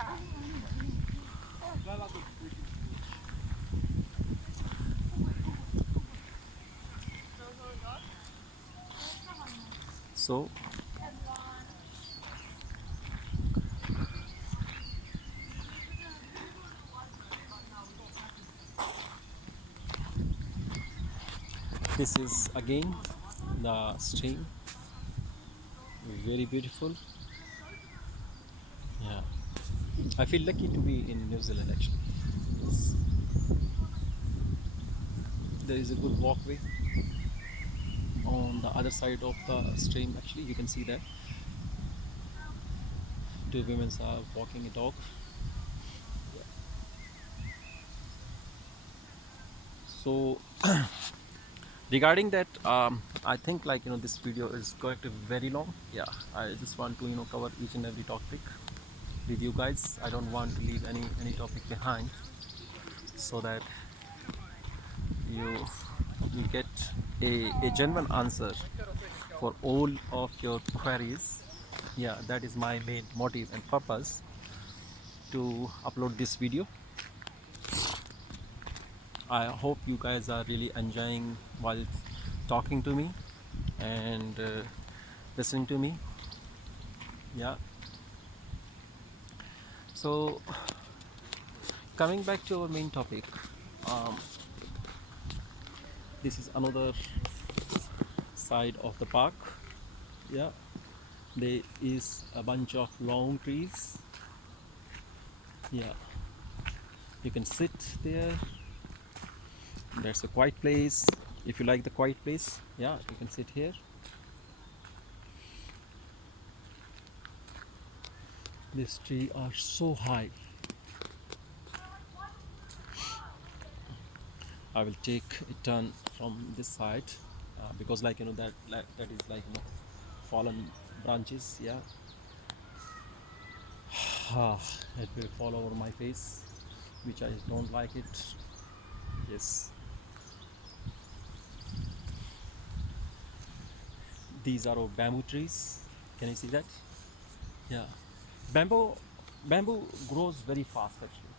So this is again the stream, very beautiful. Yeah, I feel lucky to be in New Zealand actually. Yes. There is a good walkway on the other side of the stream. Actually, you can see that two women are walking a dog. So regarding that, I think like this video is going to be very long. Yeah, I just want to cover each and every topic. with you guys. I don't want to leave any topic behind, so that you you get a genuine answer for all of your queries. Yeah, that is my main motive and purpose to upload this video. I hope you guys are really enjoying while talking to me and listening to me. Yeah. So coming back to our main topic, um, this is another side of the park. Yeah, there is a bunch of long trees. Yeah, you can sit there. That's a quiet place. If you like the quiet place, yeah, you can sit here. These trees are so high. I will take a turn from this side because, like that is like fallen branches. Yeah, it will fall over my face, which I don't like it. Yes, these are our bamboo trees. Can you see that? Yeah, bamboo bamboo grows very fast actually.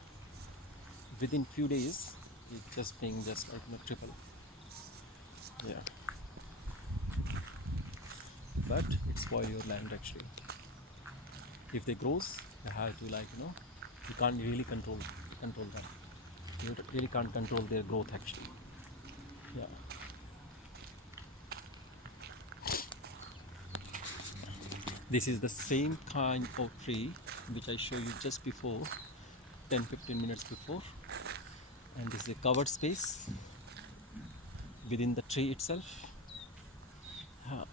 Within few days, it's just being just like triple. Yeah, but it's for your land actually. If they grows, you have to you can't really control them. You really can't control their growth actually. Yeah, this is the same kind of tree which I showed you just before, 10-15 minutes before, and this is a covered space within the tree itself. Yeah,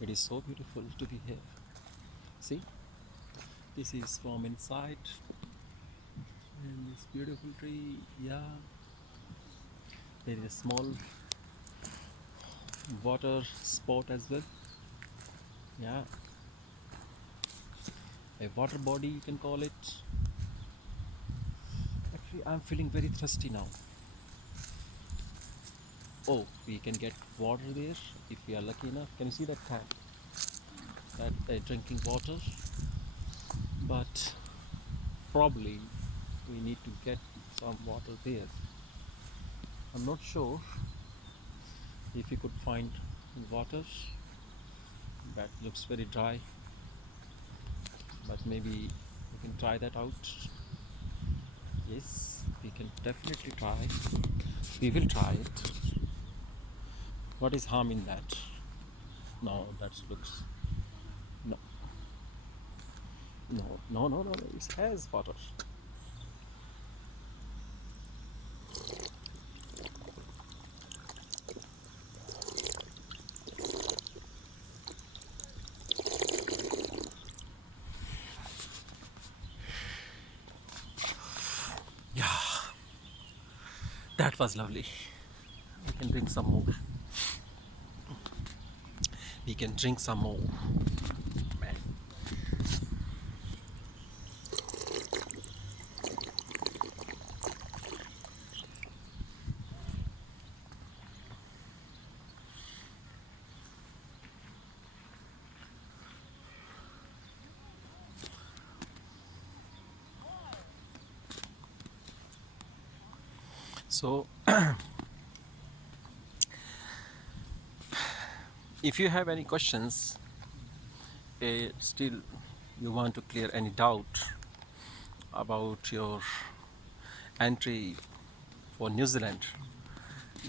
it is so beautiful to be here. See, this is from inside, and this beautiful tree. Yeah, there is a small water spot as well. Yeah, a water body you can call it. Actually, I'm feeling very thirsty now. Oh, we can get water there if we are lucky enough. Can you see that tap? That drinking water, but probably we need to get some water there. I'm not sure if you could find water. That looks very dry, but maybe we can try that out. Yes, we can definitely try. We will try it. What is harm in that? No, that looks no, no. It has water. Yeah, that was lovely. We can drink some more. We can drink some more. Man. So, if you have any questions, still you want to clear any doubt about your entry for New Zealand,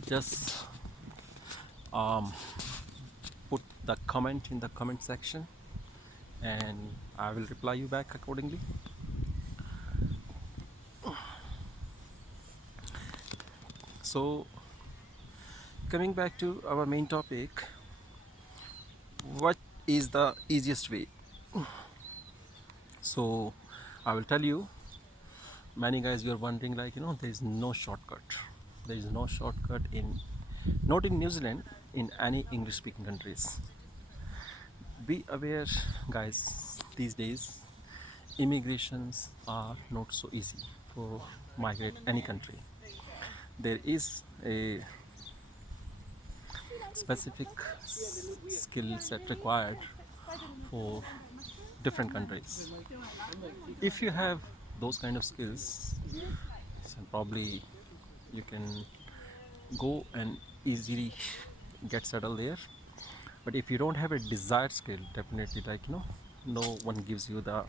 just um, put the comment in the comment section and I will reply you back accordingly. So, coming back to our main topic, what is the easiest way? So, I will tell you. Many guys were wondering, like, there is no shortcut. There is no shortcut in, not in New Zealand, in any English speaking countries. Be aware, guys, these days immigrations are not so easy for migrate any country. There is a specific skill set required for different countries. If you have those kind of skills, then probably you can go and easily get settled there. But if you don't have a desired skill, definitely, no one gives you the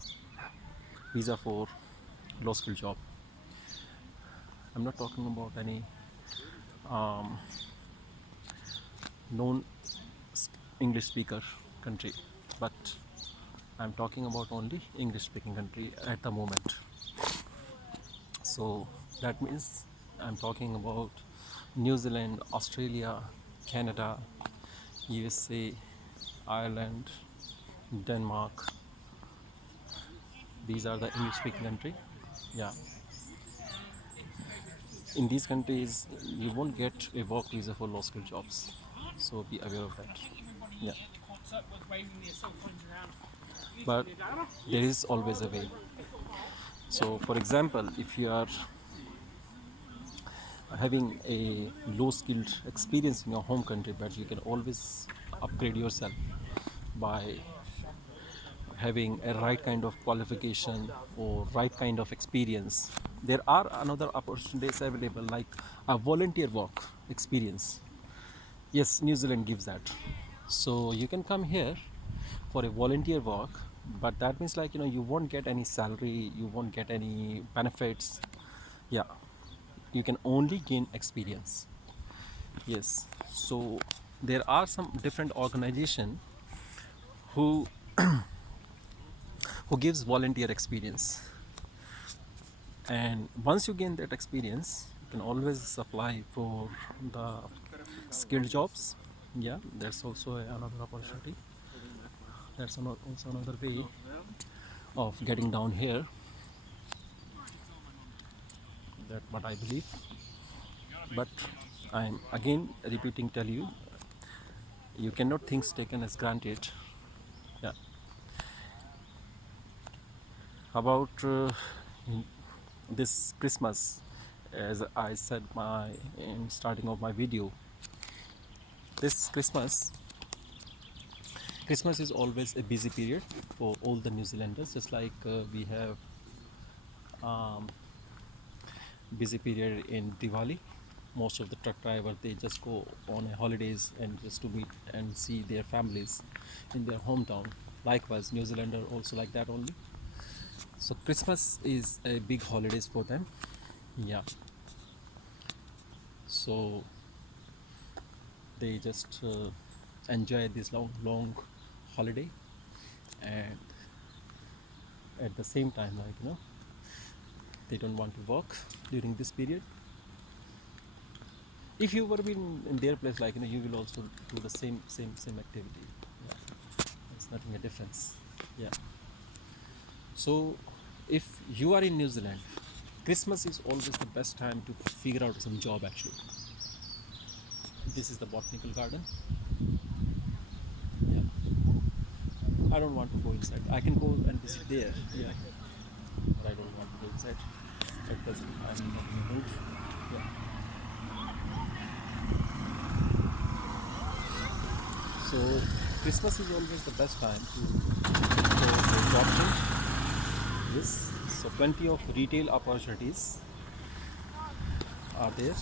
visa for low skill job. I'm not talking about any known English speaker country, but I'm talking about only English speaking country at the moment. So that means I'm talking about New Zealand, Australia, Canada, USA, Ireland, Denmark. These are the English speaking country. Yeah. In these countries you won't get a work visa for low skill jobs. So be aware of that. Yeah. But there is always a way. So for example, if you are having a low skilled experience in your home country, but you can always upgrade yourself by having a right kind of qualification or right kind of experience. There are another opportunities available like a volunteer work experience. Yes, New Zealand gives that. So you can come here for a volunteer work, but that means you won't get any salary, you won't get any benefits. Yeah, you can only gain experience. Yes, so there are some different organization who gives volunteer experience, and once you gain that experience you can always apply for the skilled jobs. Yeah, that's also another opportunity. That's also another way of getting down here. That what I believe. But I'm again repeating, tell you, you cannot things taken as granted. Yeah. About this Christmas, as I said in starting of my video, this Christmas is always a busy period for all the New Zealanders, just like we have busy period in Diwali. Most of the truck drivers, they just go on a holidays and just to meet and see their families in their hometown. Likewise, New Zealander also like that only. So Christmas is a big holidays for them. Yeah. So they just enjoy this long holiday, and at the same time, they don't want to work during this period. If you were in their place, you will also do the same activity. Yeah. There's nothing a difference. Yeah. So if you are in New Zealand, Christmas is always the best time to figure out some job actually. This is the botanical garden. Yeah. I don't want to go inside. I can go and visit there. Yeah. But I don't want to go inside. At present, I'm not in the mood. Yeah. So Christmas is always the best time for job change. Yes. So plenty of retail opportunities are there.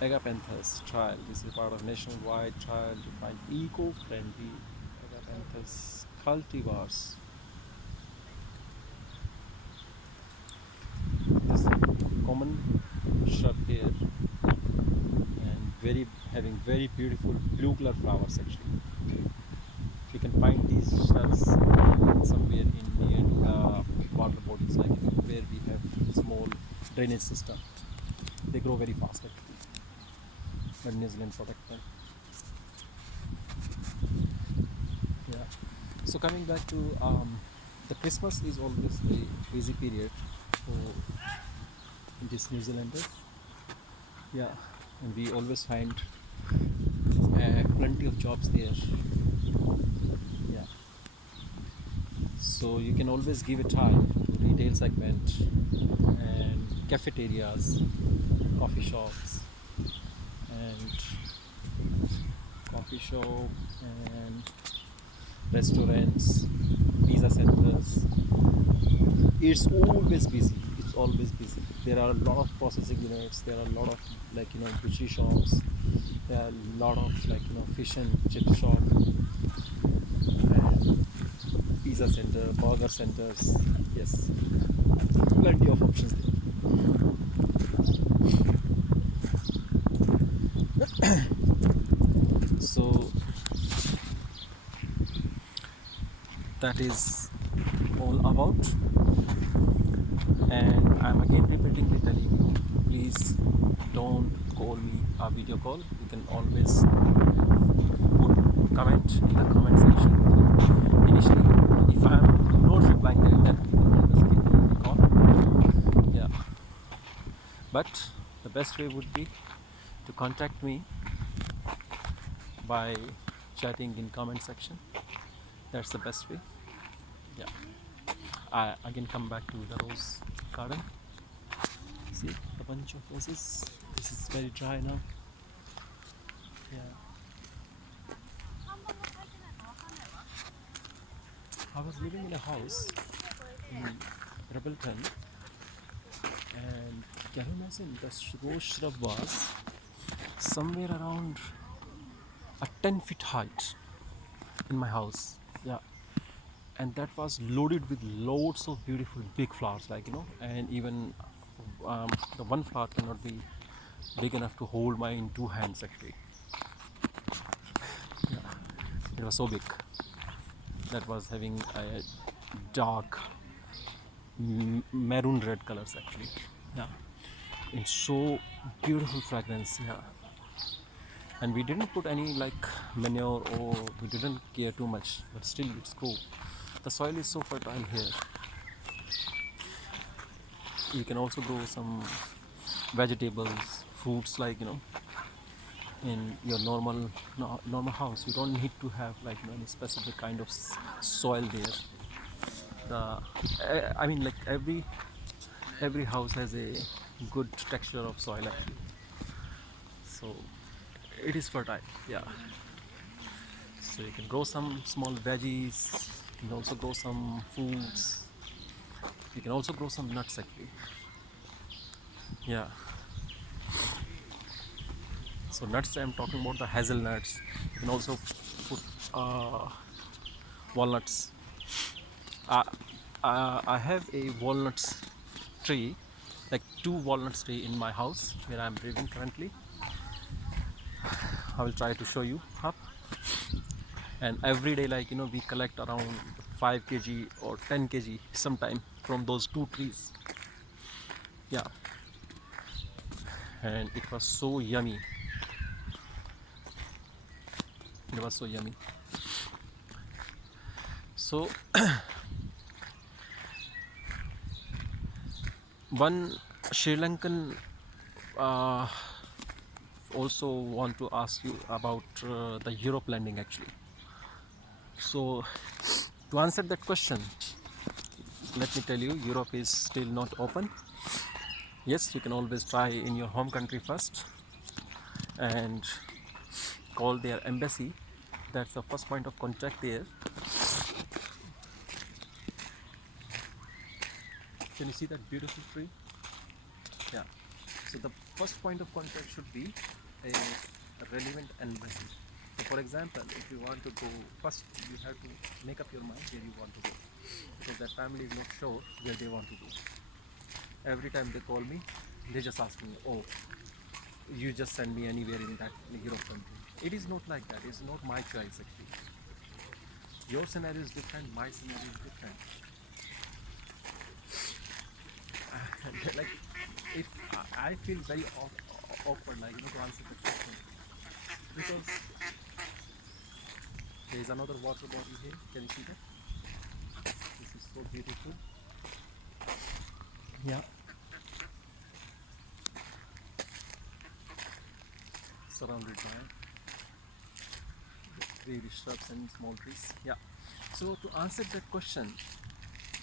Agapanthus trial. This is part of nationwide trial to find eco-friendly Agapanthus cultivars. This is a common shrub here, and having very beautiful blue color flowers actually. If you can find these shrubs somewhere in near water bodies, like where we have small drainage system, they grow very fast actually. But New Zealand protect them. Yeah. So coming back to the Christmas is always a busy period for these New Zealanders. Yeah, and we always find plenty of jobs there. Yeah. So you can always give a try to retail segment and cafeterias, coffee shops, and coffee shop and restaurants, pizza centers. It's always busy. It's always busy. There are a lot of processing units. There are a lot of butchery shops. There are a lot of fish and chip shop and pizza center, burger centers. Yes, plenty of options there. So that is all about, and I'm again repeatedly telling you, please don't call me a video call. You can always put comment in the comment section initially. If I'm not replying there, then you can always give me a call. Yeah, but the best way would be to contact me by chatting in comment section. That's the best way. Yeah, I again come back to the rose garden. See a bunch of roses. This is very dry now. Yeah, I was living in a house in Rebelton, and can you imagine the rose shrub was somewhere around a 10 feet height in my house. Yeah, and that was loaded with loads of beautiful big flowers, and even the one flower cannot be big enough to hold my in two hands actually. Yeah, it was so big. That was having a dark maroon red colors actually. Yeah, it's so beautiful fragrance. Yeah, and we didn't put any manure, or we didn't care too much, but still it's cool. The soil is so fertile here. You can also grow some vegetables, fruits, in your normal house. You don't need to have any specific kind of soil there. I mean, every house has a good texture of soil actually, so it is fertile. Yeah, so you can grow some small veggies. You can also grow some foods. You can also grow some nuts actually. Yeah, so nuts, I'm talking about the hazelnuts. You can also put walnuts. uh, I have a walnuts tree, like two walnuts tree in my house where I'm living currently. I will try to show you up. And every day, we collect around 5 kg or 10 kg sometime from those two trees. Yeah, and it was so yummy. It was so yummy. So one Sri Lankan also want to ask you about the Europe landing actually. So to answer that question, let me tell you, Europe is still not open. Yes, you can always try in your home country first and call their embassy. That's the first point of contact there. Can you see that beautiful tree? Yeah. So the first point of contact should be a relevant embassy. So for example, if you want to go, first you have to make up your mind where you want to go, because that family is not sure where they want to go. Every time they call me, they just ask me, oh, you just send me anywhere in that Europe country. It is not like that. It's not my choice actually. Your scenario is different, my scenario is different. Like, if I feel very awkward, to answer the question, because there is another water bottle here. Can you see that? This is so beautiful. Yeah, surrounded by baby shrubs and small trees. Yeah. So to answer that question,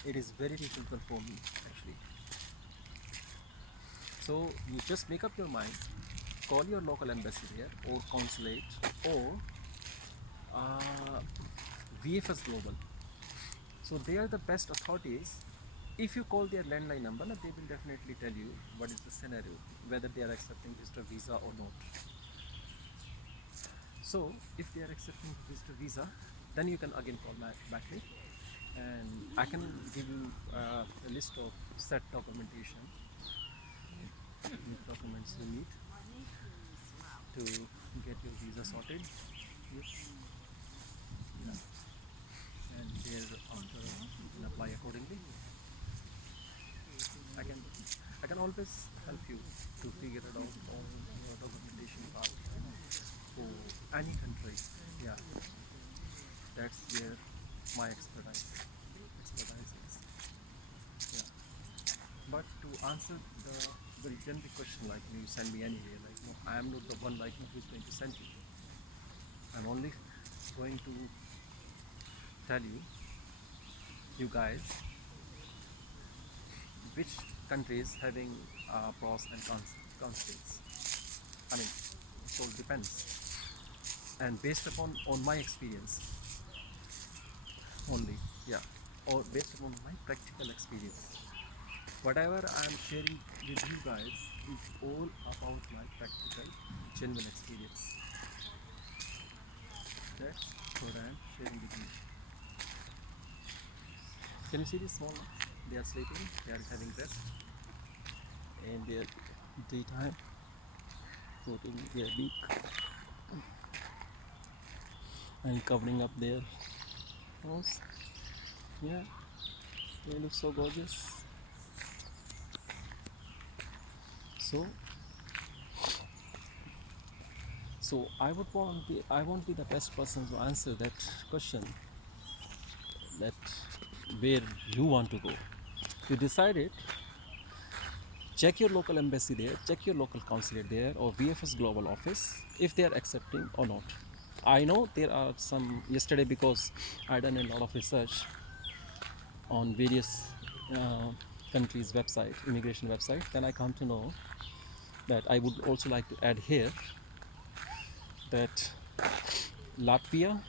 it is very difficult for me actually. So you just make up your mind, call your local embassy there or consulate or uh, VFS Global. So they are the best authorities. If you call their landline number, they will definitely tell you what is the scenario, whether they are accepting visitor visa or not. So if they are accepting visitor visa, then you can again call back me, and I can give you a list of set documentation, which documents you need to get your visa sorted. Yes. Yeah. And thereafter you can apply accordingly. I can I can always help you to figure it out on your documentation part for any country. Yeah, that's where my expertise is. Yeah. But to answer the very generic question, like you send me anyway, like no, I am not the one like who is going to send you. I'm only going to tell you guys which countries having pros and cons. I mean, it all depends. And based upon on my experience only, yeah, or based upon my practical experience. Whatever I'm sharing with you guys is all about my practical, genuine experience. That's what I'm sharing with you. Can you see this small ones? They are sleeping, they are having rest, and their daytime putting their beak and covering up their nose. Yeah, they look so gorgeous. So, so I won't be the best person to answer that question. That where you want to go. You decide it. Check your local embassy there. Check your local consulate there or VFS Global office if they are accepting or not. I know there are some yesterday because I done a lot of research on various uh, countries' website, immigration website. Then I come to know that I would also like to add here that Latvia,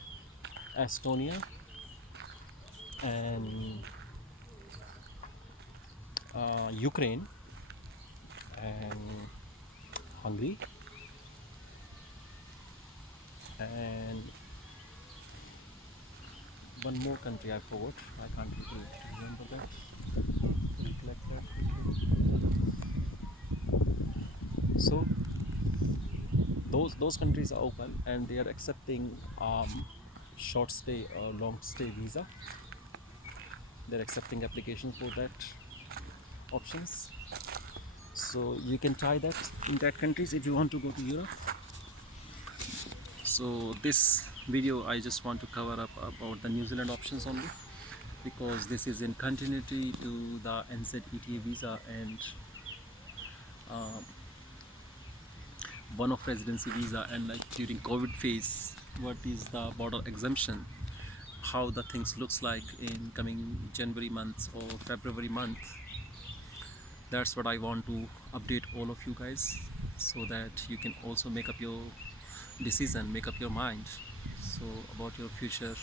Estonia, and Ukraine and Hungary and one more country I forgot. I can't really remember that. Recollect that quickly. So those countries are open and they are accepting short stay or long stay visa. They're accepting applications for that options. So you can try that in that countries if you want to go to Europe. So this video I just want to cover up about the New Zealand options only, because this is in continuity to the NZETA visa and one of residency visa, and like during COVID phase, what is the border exemption, how the things looks like in coming January month or February month. That's what I want to update all of you guys, so that you can also make up your decision, make up your mind so about your future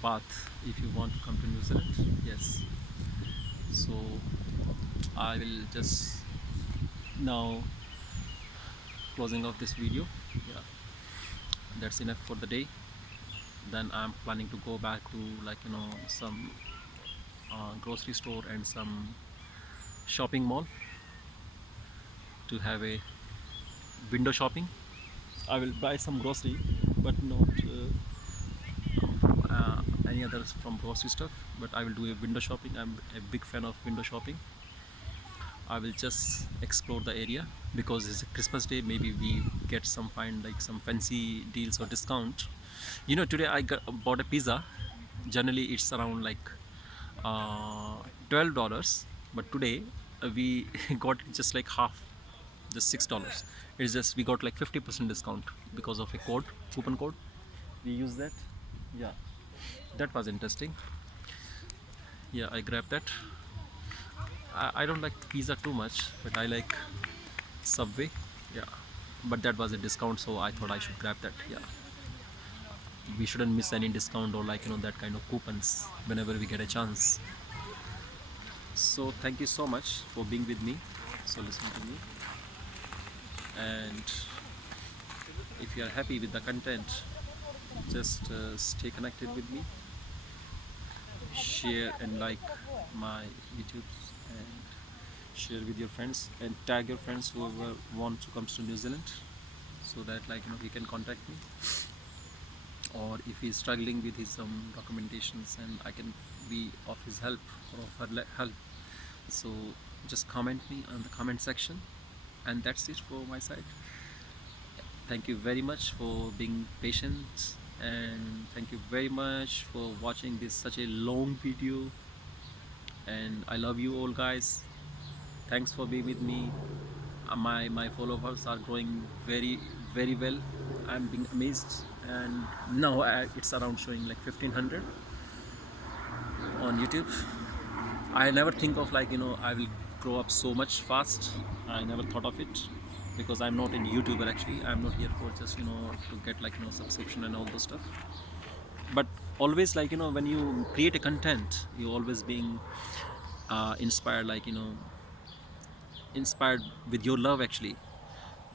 path if you want to come to New Zealand. Yes, so I will just now closing off this video. Yeah, that's enough for the day. Then I'm planning to go back to, like, some grocery store and some shopping mall to have a window shopping. I will buy some grocery, but not from any others from grocery stuff, but I will do a window shopping. I'm a big fan of window shopping. I will just explore the area because it's a Christmas day. Maybe we get find like some fancy deals or discount. Today I bought a pizza. Generally it's around like $12, but today we got just like half, just $6. It's just we got like 50% discount because of a coupon code. we use that. Yeah, that was interesting. Yeah, I grabbed that. I don't like pizza too much, but I like Subway. Yeah, but that was a discount, so I thought I should grab that. Yeah, we shouldn't miss any discount or like that kind of coupons whenever we get a chance. So thank you so much for being with me. So listen to me, and if you are happy with the content, just stay connected with me, share and like my YouTubes, and share with your friends and tag your friends whoever want to come to New Zealand, so that he can contact me, or if he's struggling with his documentations and I can be of his help or of her help. So just comment me on the comment section, and that's it for my side. Thank you very much for being patient, and thank you very much for watching this such a long video, and I love you all, guys. Thanks for being with me. My followers are growing very well. I'm being amazed, and now it's around showing like 1500 on YouTube. I never think of I will grow up so much fast. I never thought of it, because I'm not a YouTuber actually. I'm not here for just to get subscription and all those stuff. But always when you create a content, you always being inspired, inspired with your love actually,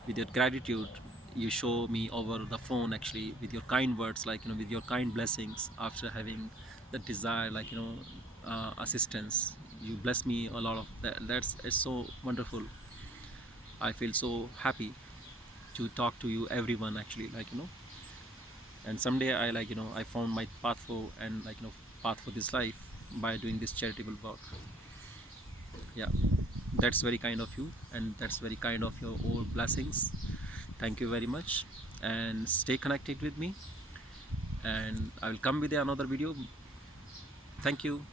with your gratitude. You show me over the phone actually with your kind words, with your kind blessings. After having the desire, assistance, you bless me a lot of that. That's it's so wonderful. I feel so happy to talk to you everyone actually, and someday I I found my path for, and path for this life by doing this charitable work. Yeah, that's very kind of you, and that's very kind of your all blessings. Thank you very much, and stay connected with me, and I will come with another video. Thank you.